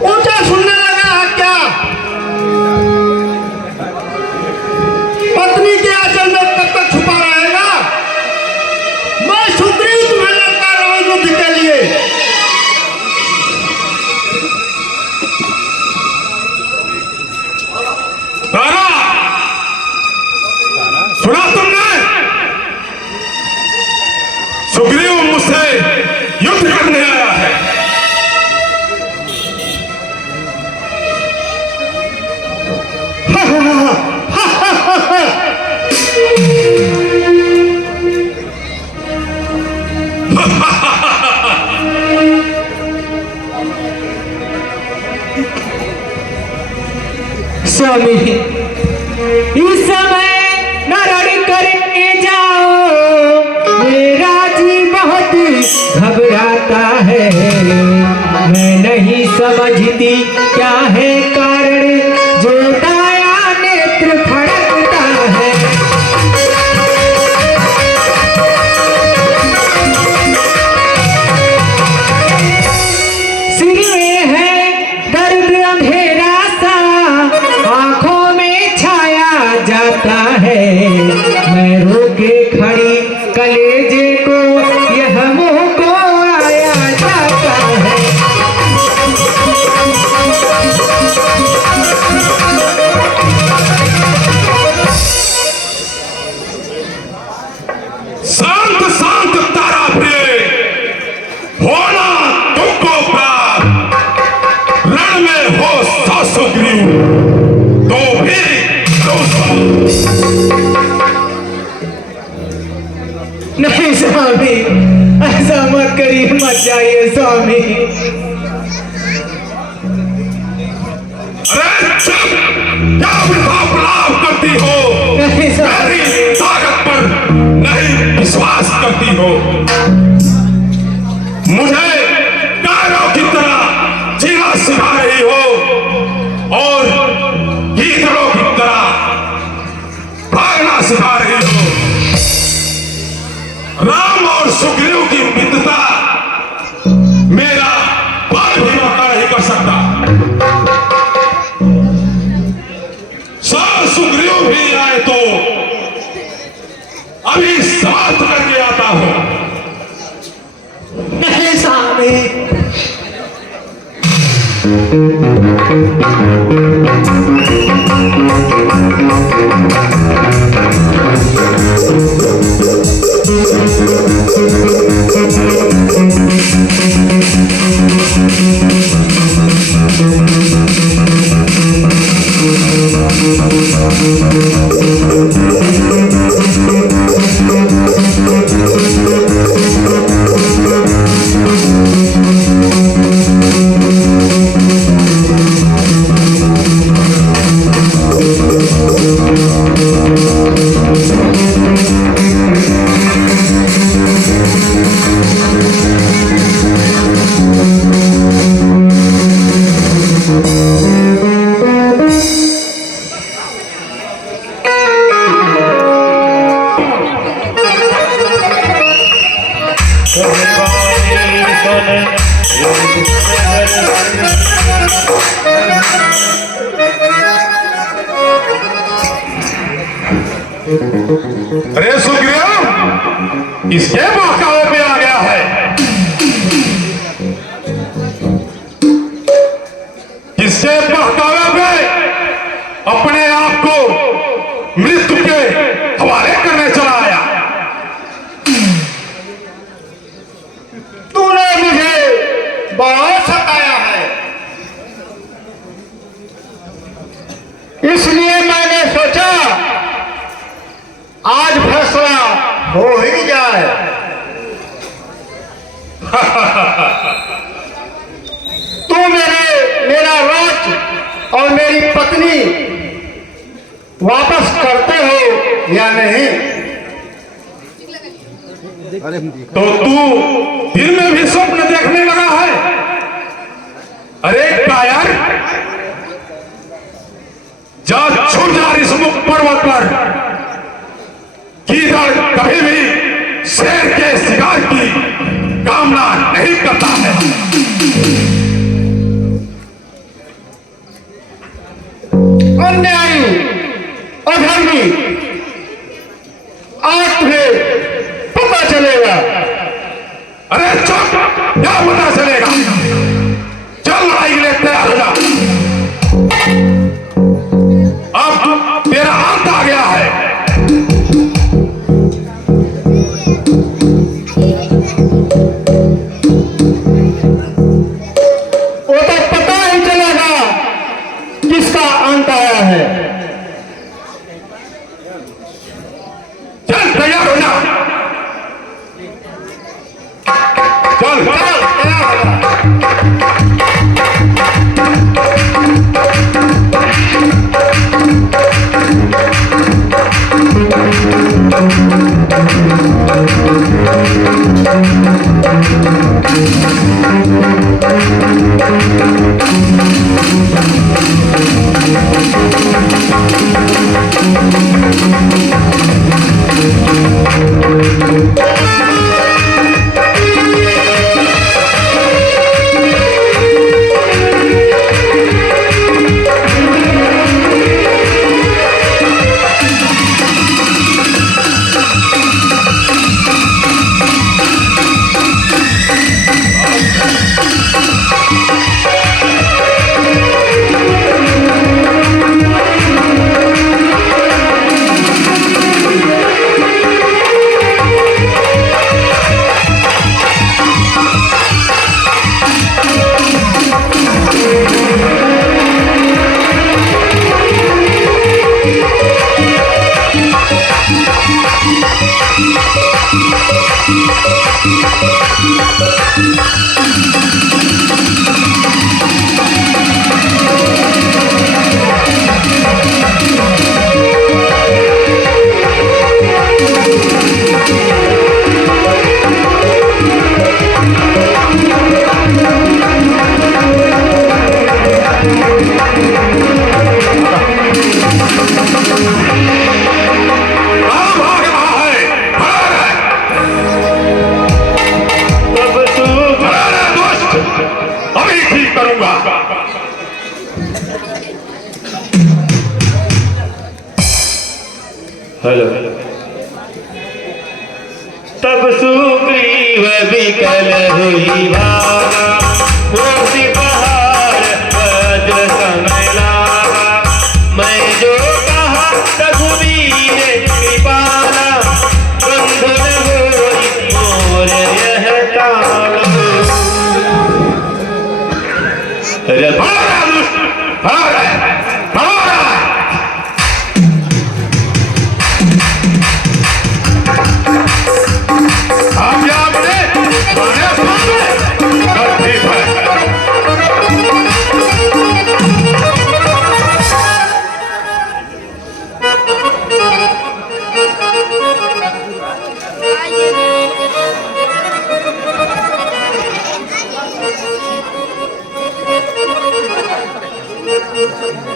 ऊंचा सुनने लगा है क्या? पत्नी के आंचल में कब तक छुपा रहेगा? मैं सुग्रीव तुम्हें लड़का रहा हूं युद्ध के लिए। तारा, सुना तुमने? सुग्रीव मुझसे युद्ध करने आया है। स्वामी इस समय न रण करने जाओ, मेरा जी बहुत घबराता है। मैं नहीं समझती क्या है कारण, जो दाया नेत्र फड़कता है। सिर में है दर्द अंधेरा सा, आंखों में छाया जाता है। मैं रोके खड़ी कलेजे को यह मुंह को आया जाता है। शांत शांत तारा प्रिय, होना तुमको प्राप्त। रण में हो सौ सुग्रीव, तो भी 200। नहीं स्वामी, ऐसा मत करिए, मत जाइए स्वामी। अरे चुप, क्या विलाप करती हो? नहीं स्वामी। मेरी ताकत पर नहीं विश्वास करती हो। मुझे गायों की तरह जीना सिखा रही हो और गीदड़ों की तरह भागना सिखा रही हो। राम और सुग्रीव की मित्रता मेरा बाल भी मौका नहीं कर सकता। सुग्रीव भी आए तो अभी समाप्त करके आता हूं। नहीं स्वामी। Thank you. अरे सुग्रीव, इसके बहकावे पे आ गया है। किसके बहकावे पे अपने आप को मृत्यु के हवाले करने चला आया। तूने मुझे बहुत सताया है, इसलिए मैंने सोचा आज फैसला हो ही जाए। तू मेरा राज और मेरी पत्नी वापस करते हो या नहीं? तो तू दिन में भी स्वप्न देखने लगा है? अरे कायर, जा छुप जा इस मुख पर्वत पर। गीदड़ कभी भी शेर के शिकार की कामना नहीं करता है। अन्यायी, अधर्मी, आज तुम्हें पता चलेगा। अरे चुप, क्या पता चलेगा? चल लड़ाई के लिए तैयार हो जा। अब तेरा अंत आ गया है। वो तो पता ही चलेगा किसका अंत आया है। चल तैयार हो जा। चल चल तैयार हो जा। हेलो। तब सुग्रीव विकल हुई भागा, मोती पहाड़ वज्र समय लागा। मैं जो कहा रघुवीर कृपाला, बंधु न होई मोर यह ताला। Thank you.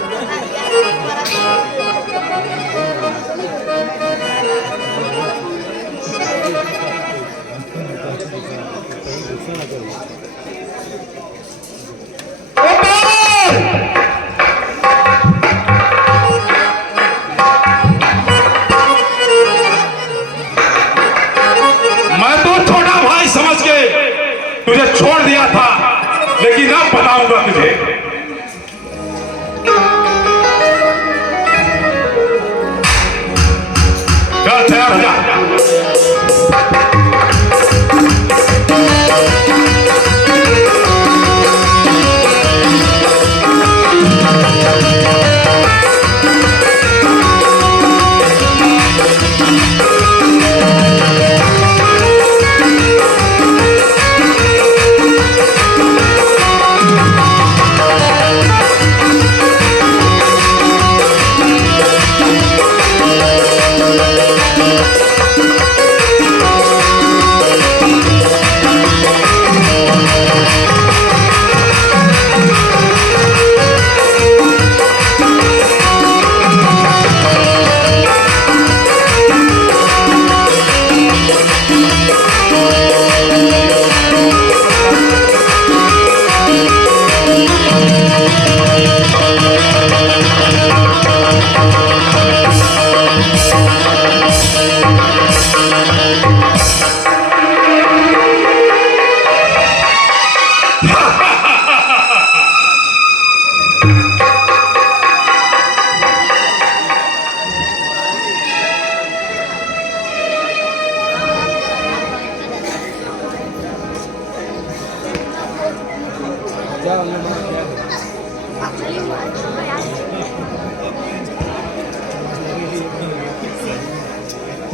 मैं तो छोटा भाई समझ के तुझे छोड़ दिया था, लेकिन अब बताऊंगा तुझे। चल तैयार हो जा।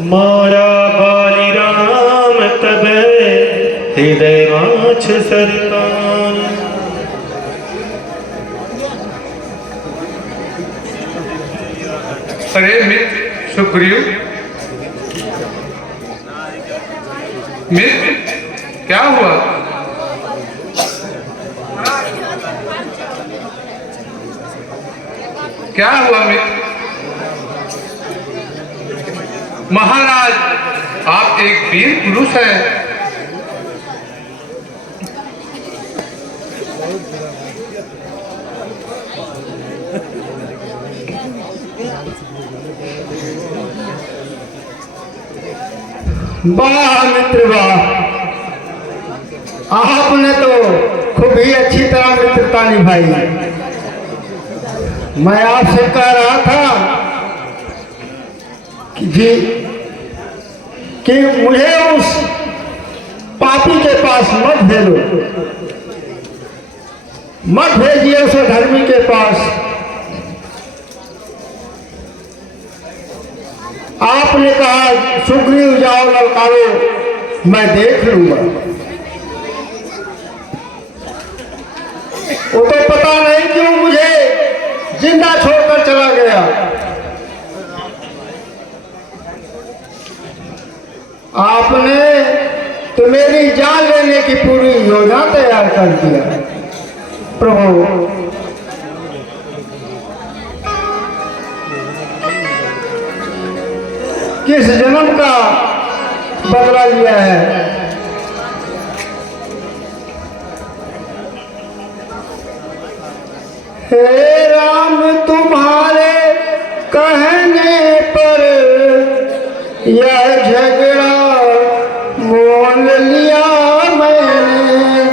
मारा बाली राम तब हृदय माछ सरकार। अरे मित्र सुग्रीव, मित्र क्या हुआ? क्या हुआ मित्र? महाराज, आप एक वीर पुरुष हैं। वाह मित्र वाह, आपने तो खूब ही अच्छी तरह मित्रता निभाई। मैं आपसे कह रहा था कि मुझे उस पापी के पास मत भेजो, मत भेजिए उसे धर्मी के पास। आपने कहा सुग्रीव जाओ ललकारो, मैं देख लूंगा। वो तो पता नहीं क्यों मुझे जिंदा छोड़कर चला गया। आपने तो मेरी जान लेने की पूरी योजना तैयार कर दिया। प्रभु, किस जन्म का बदला लिया है? हे राम, तुम्हारे कहने पर यह झगड़ा मोल लिया मैंने।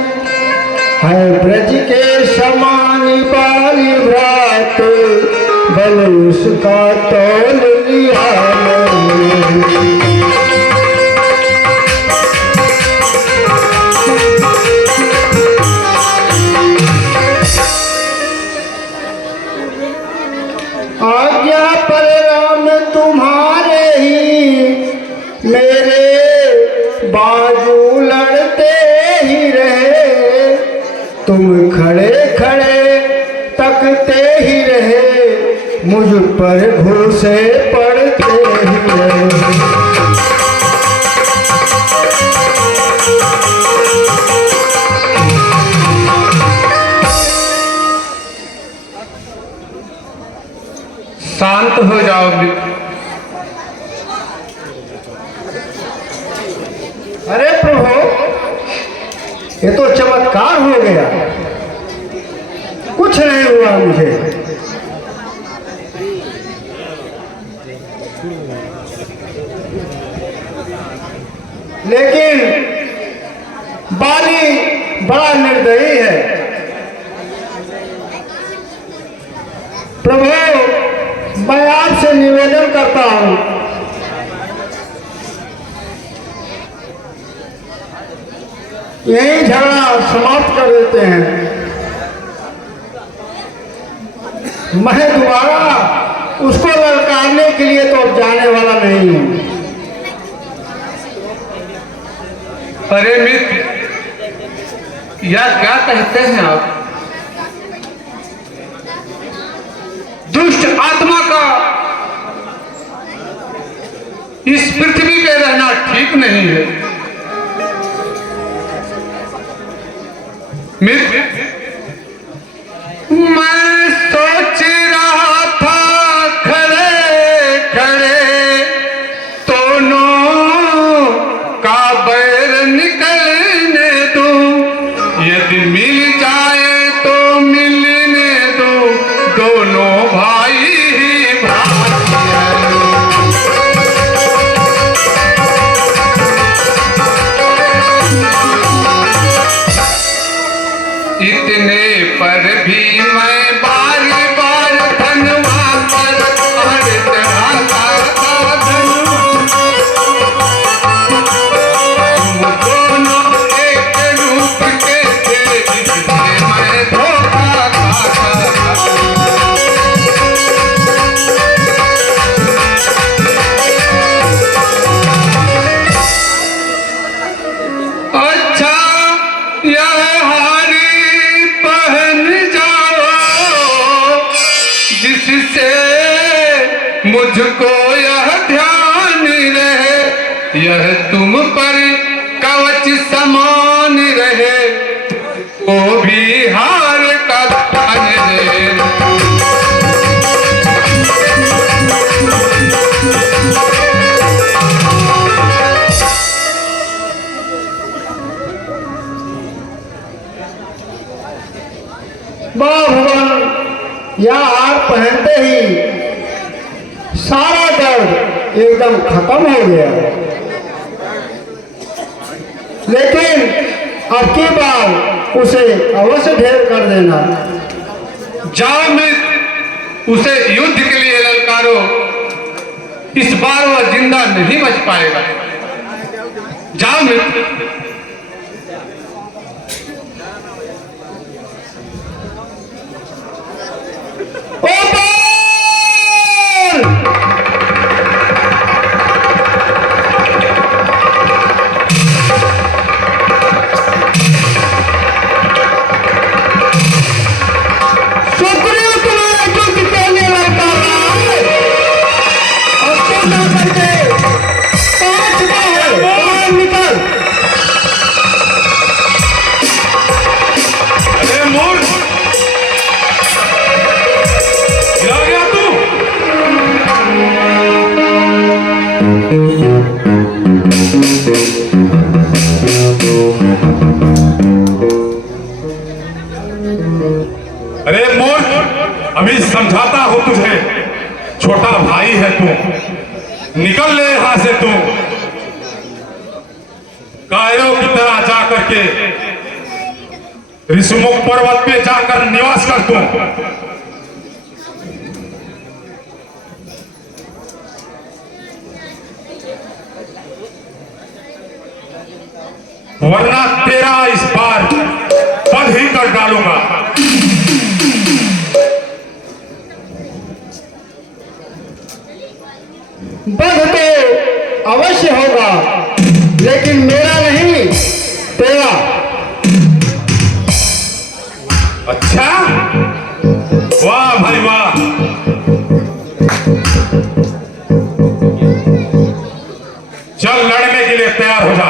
है ब्रज के समान बाली भ्रात, बल उसका तोल लिया मैंने। आज्ञा पर राम तुम्हारे ही मेरे बाजू लड़ते ही रहे। तुम खड़े खड़े तकते ही रहे, मुझ पर घूसे पड़ते ही रहे। शांत हो जाओ मित्र। अरे प्रभु, ये तो चमत्कार चमत्कार हो गया। कुछ नहीं हुआ मुझे। लेकिन बाली बड़ा निर्दयी है। प्रभु, मैं आपसे निवेदन करता हूं, यही झगड़ा समाप्त कर देते हैं। मैं दोबारा उसको ललकारने के लिए तो जाने वाला नहीं हूं। अरे मित्र, यह क्या कहते हैं आप? दुष्ट आत्मा का इस पृथ्वी पे रहना ठीक नहीं है। मित्र, मैं सोच रहा था खड़े खड़े दोनों का बैर निकलने दूं, यदि मिल जाए तो मिलने दो, दोनों भाई ही भाई हैं। इतने पर भी मैं बार बार धनवा पर चढ़ाता था धनवा। तुम दोनों एक रूप के थे, इसलिए मैं धोखा खाता था। अच्छा, यह हारी पहन जाओ, जिससे मुझको यह ध्यान रहे, यह तुम पर कवच समान रहे, वो भी हार का धन रहे। वाह भगवान, यह हार पहनते ही सारा दर्द एकदम खत्म हो गया। लेकिन अब की बार उसे अवश्य ढेर कर देना। जाओ मित्र, उसे युद्ध के लिए ललकारो, इस बार वह जिंदा नहीं बच पाएगा। जाओ मित्र। अरे मूर्ख, अभी समझाता हूं तुझे, छोटा भाई है तू, निकल ले यहां से तू। कायरों की तरह जा करके ऋषिमुख पर्वत पे जाकर निवास कर तू। वरना तेरा इस बार बंद ही कर डालूंगा। बंध तो अवश्य होगा, लेकिन मेरा नहीं, तेरा। अच्छा, वाह भाई वाह। चल, लड़ने के लिए तैयार हो जा।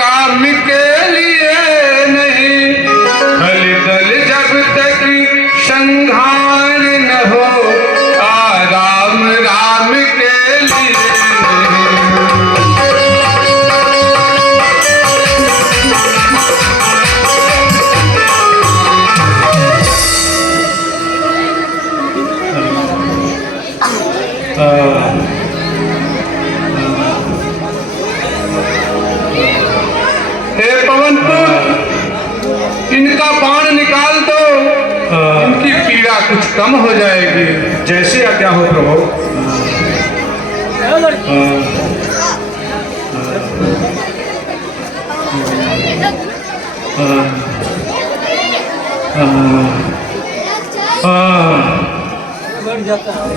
काम के लिए नहीं, खली दल जब हे पवनपुत्र, इनका बाण निकाल दो, इनकी पीड़ा कुछ कम हो जाएगी। जैसे आज्ञा हो प्रभु।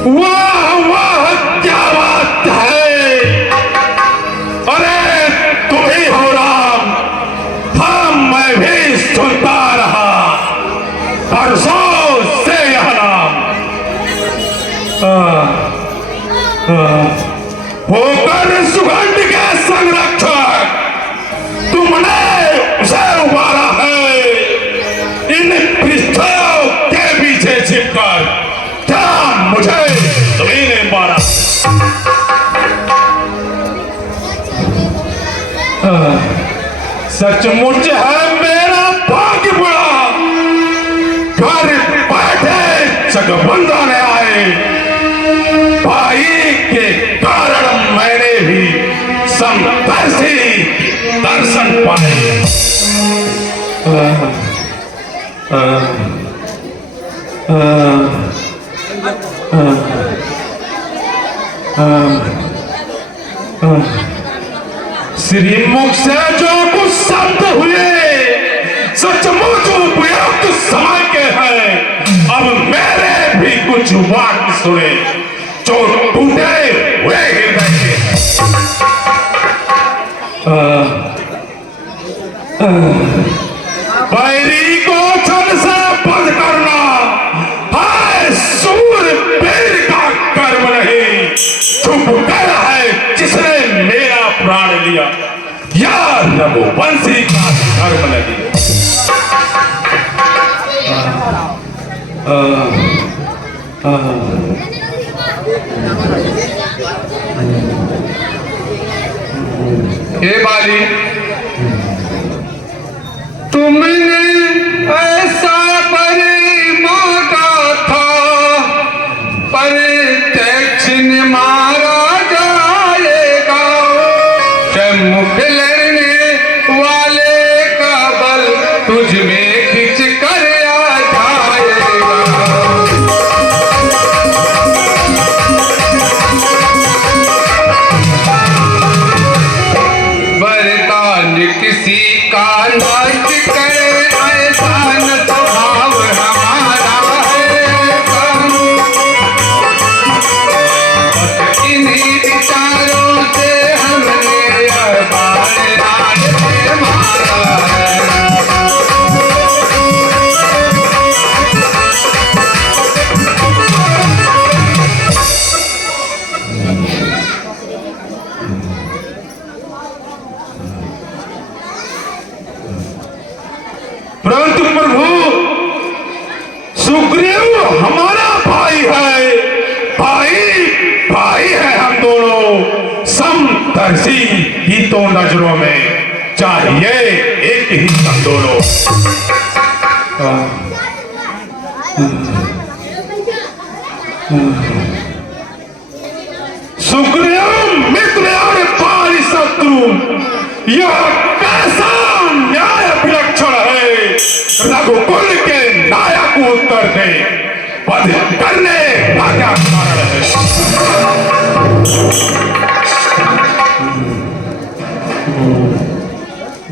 वाह वाह क्या बात है। अरे तुम ही हो राम। हाँ मैं भी सुनता रहा परसों से यह नाम। होकर सुगंध के संरक्षक तुमने उसे उबारा है इन पृष्ठों के पीछे छिपकर। क्या मुझे तुम्ही ने मारा? सचमुच है मेरा भाग्य बुरा। घर बैठे जगबंदा ने आए भाई के कारण मैंने भी समदर्शी दर्शन पाए। श्रीमुख से जो कुछ शब्द हुए सचमुच उपयुक्त समय के हैं। अब मेरे भी कुछ वाक्य सुने जो टूटे हुए हृदय के। बैरी को छल से बंद करना है सूर पीर का कर्म नहीं। चुप कर है जिसने मेरा प्राण लिया या रघुवंशी का धर्म नहीं। हे बाली, तुमने ऐसा पर मांगा था, प्रत्यक्ष ने मारा जाएगा। मुख लड़ने वाले का बल तुझ में खिंच कर आ जाएगा। वरदान किसी का नाच करे ऐसा न स्वभाव हमारा है। इन्हीं विचारों से हमने बाण राज में मारा है। परंतु प्रभु सुग्रीव हमारा भाई है। भाई भाई है हम दोनों। समदर्शी ही तो नजरों में चाहिए एक ही हम दोनों। सुग्रीव मित्र और पारी शत्रु यह कैसा न्याय विलक्षण है। रघुकुल के नायक उत्तर दे वध करने का क्या कारण है?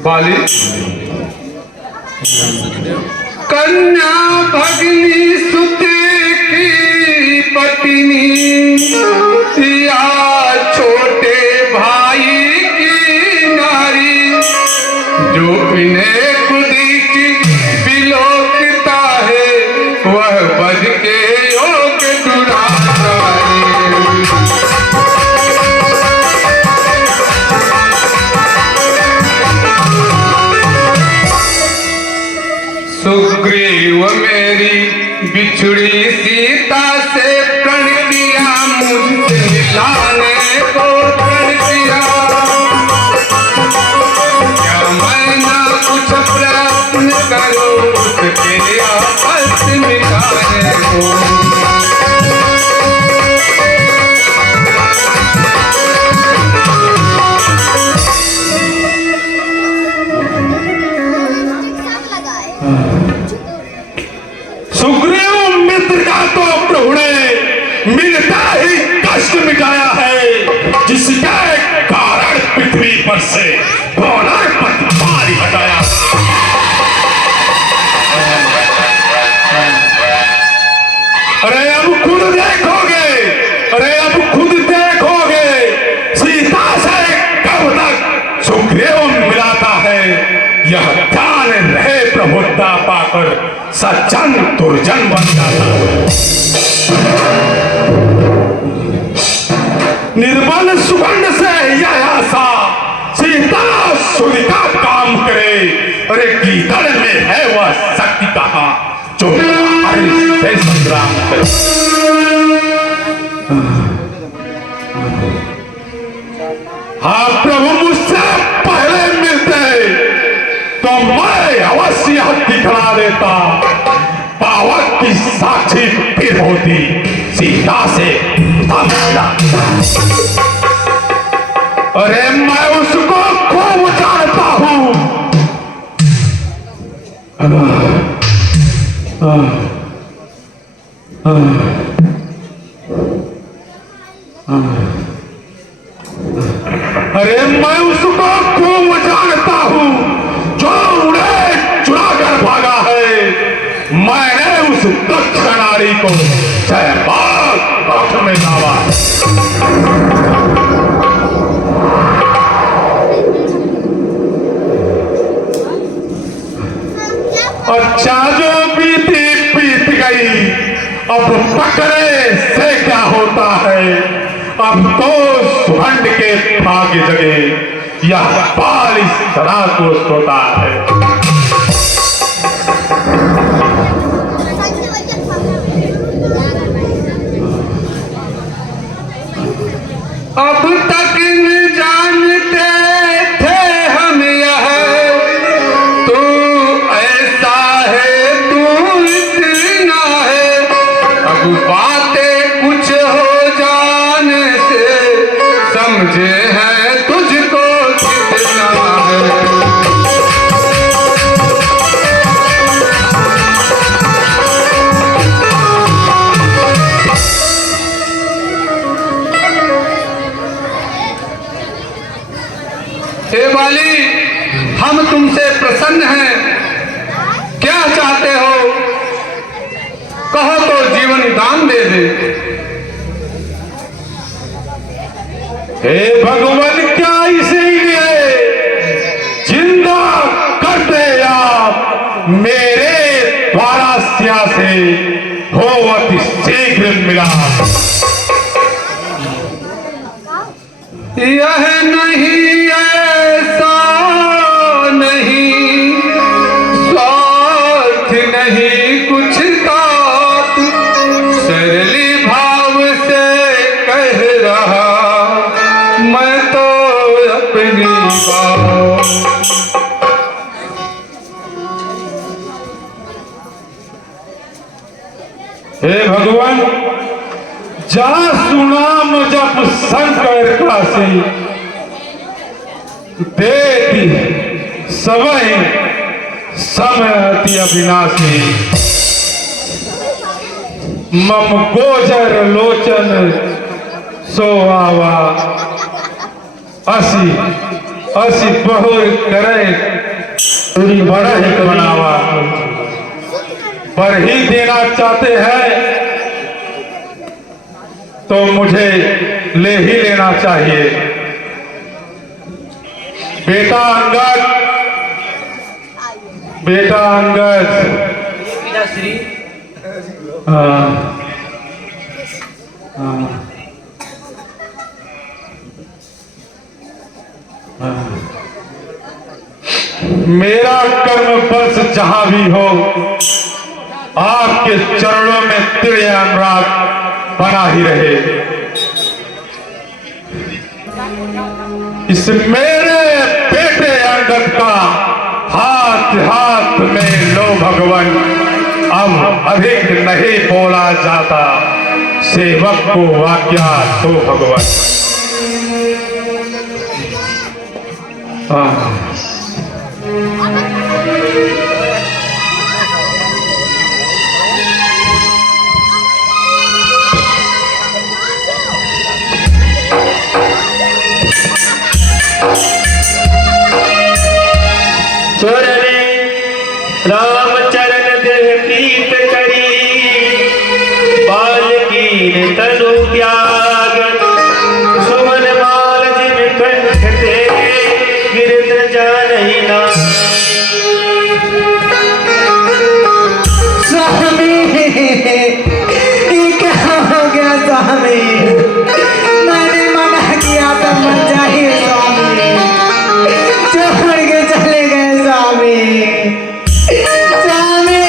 बाली, कन्या भगिनी सुत की पत्नी या छोटे भाई की नारी जो इन्हें कुदिच बिलोकता है वह बज के योग दुराचारी। सुग्रीव मेरी बिछुड़ी सीता से प्रण किया, मुझसे लाने को प्रण किया। क्या मैं ना कुछ प्रयत्न करूं उसके आपस मिटाने को? सज्जन दुर्जन बन जाता है। निर्बल सुगंध से यह आशा सीता सुरी का काम करे। अरे गीदड़ में है वह शक्ति कहाँ जो हरि से संग्राम करे। हाँ प्रभु, मुझसे पहले मिलते तो मैं अवश्य यह दिखला देता। पावक की साक्षी फिर होती सीता से मिला। अरे मैं उसको खूब जानता हूं। अरे मैं उसको खूब जानता हूं जो उन्हें चुरा कर भागा है। मैंने उस दक्ष नारी को सहबाग में लावा। अच्छा जो बीती बीत गई, अब पकड़े से क्या होता है। अब तो सुगंध के भाग्य जगे यह बाल इस तरह को सोता है। अब तक न जानते थे हम यह, तू ऐसा है, तू इतना है। अब बातें कुछ हो जाने से समझे हैं तुझको कितना है। हे बाली, हम तुमसे प्रसन्न हैं। क्या चाहते हो कहो तो जीवन दान दे दे। हे भगवान, क्या इसीलिए जिंदा करते आप मेरे द्वारा स्या से हो अति शीघ्र मिला। यह नहीं ऐसा नहीं, स्वार्थ नहीं कुछ तात, सरली भाव से कह रहा मैं तो अपनी बात। हे भगवान, जा सुनाम जब शंकर काशी, देती सबहि समय अति अविनाशी। मम गोचर लोचन सो आवा, असी असी बहुर करे तुरी बड़ा ही बनावा। पर ही देना चाहते हैं तो मुझे ले ही लेना चाहिए। बेटा अंगद, बेटा अंगद, मेरा कर्म वंश जहां भी हो, आपके चरणों में तिड़े अनुराग बना ही रहे। इस मेरे बेटे अंगद का हाथ हाथ में लो भगवान। अब अधिक नहीं बोला जाता, सेवक को आज्ञा दो भगवान। चोरने राम चरण देह प्रीत करी, बालकीन तनु त्याग, सुमन माल जिन कंठ ते गिरत जानहि नाम। स्वामी, मैंने मना किया तो मत जाइए स्वामी, छोड़ के चले गए स्वामी, स्वामी।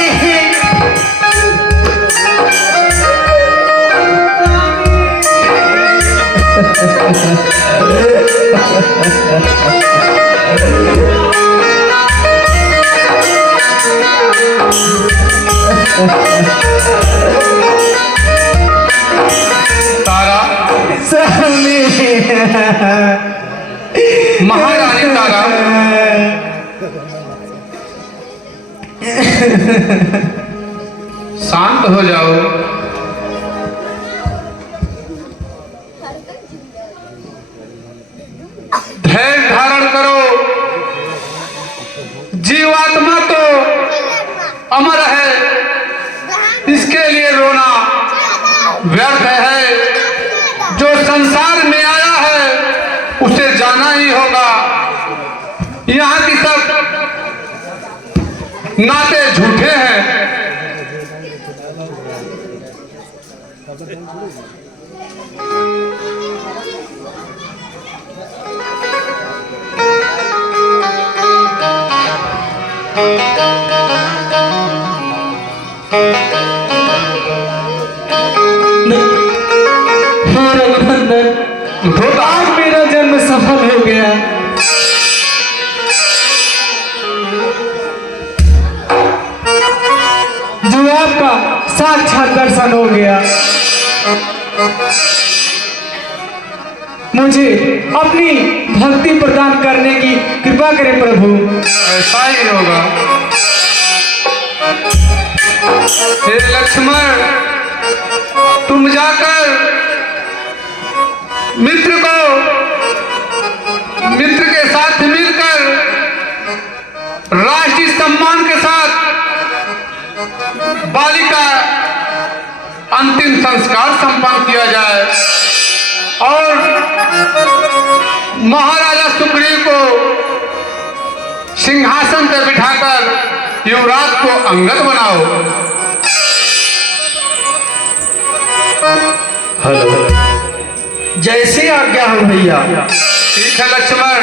तारा, स्वामी, महारानी तारा, शांत हो जाओ। धैर्य धारण करो। जीवात्मा तो अमर है, इसके लिए रोना व्यर्थ है। जो संसार में आया है उसे जाना ही होगा। यहाँ की सब नाते झूठे हैं। हाँ रघुनंदन, आज मेरा जन्म सफल हो गया। जो आपका साक्षात दर्शन हो गया, मुझे अपनी भक्ति प्रदान करने की कृपा करें प्रभु। ऐसा ही होगा। हे लक्ष्मण, तुम जाकर मित्र के साथ मिलकर राष्ट्रीय सम्मान के साथ बालिका अंतिम संस्कार संपन्न किया जाए और महाराजा सुग्रीव को सिंहासन पर बिठाकर युवराज को अंगद बनाओ। जैसे आज्ञा हो भैया। ठीक है लक्ष्मण।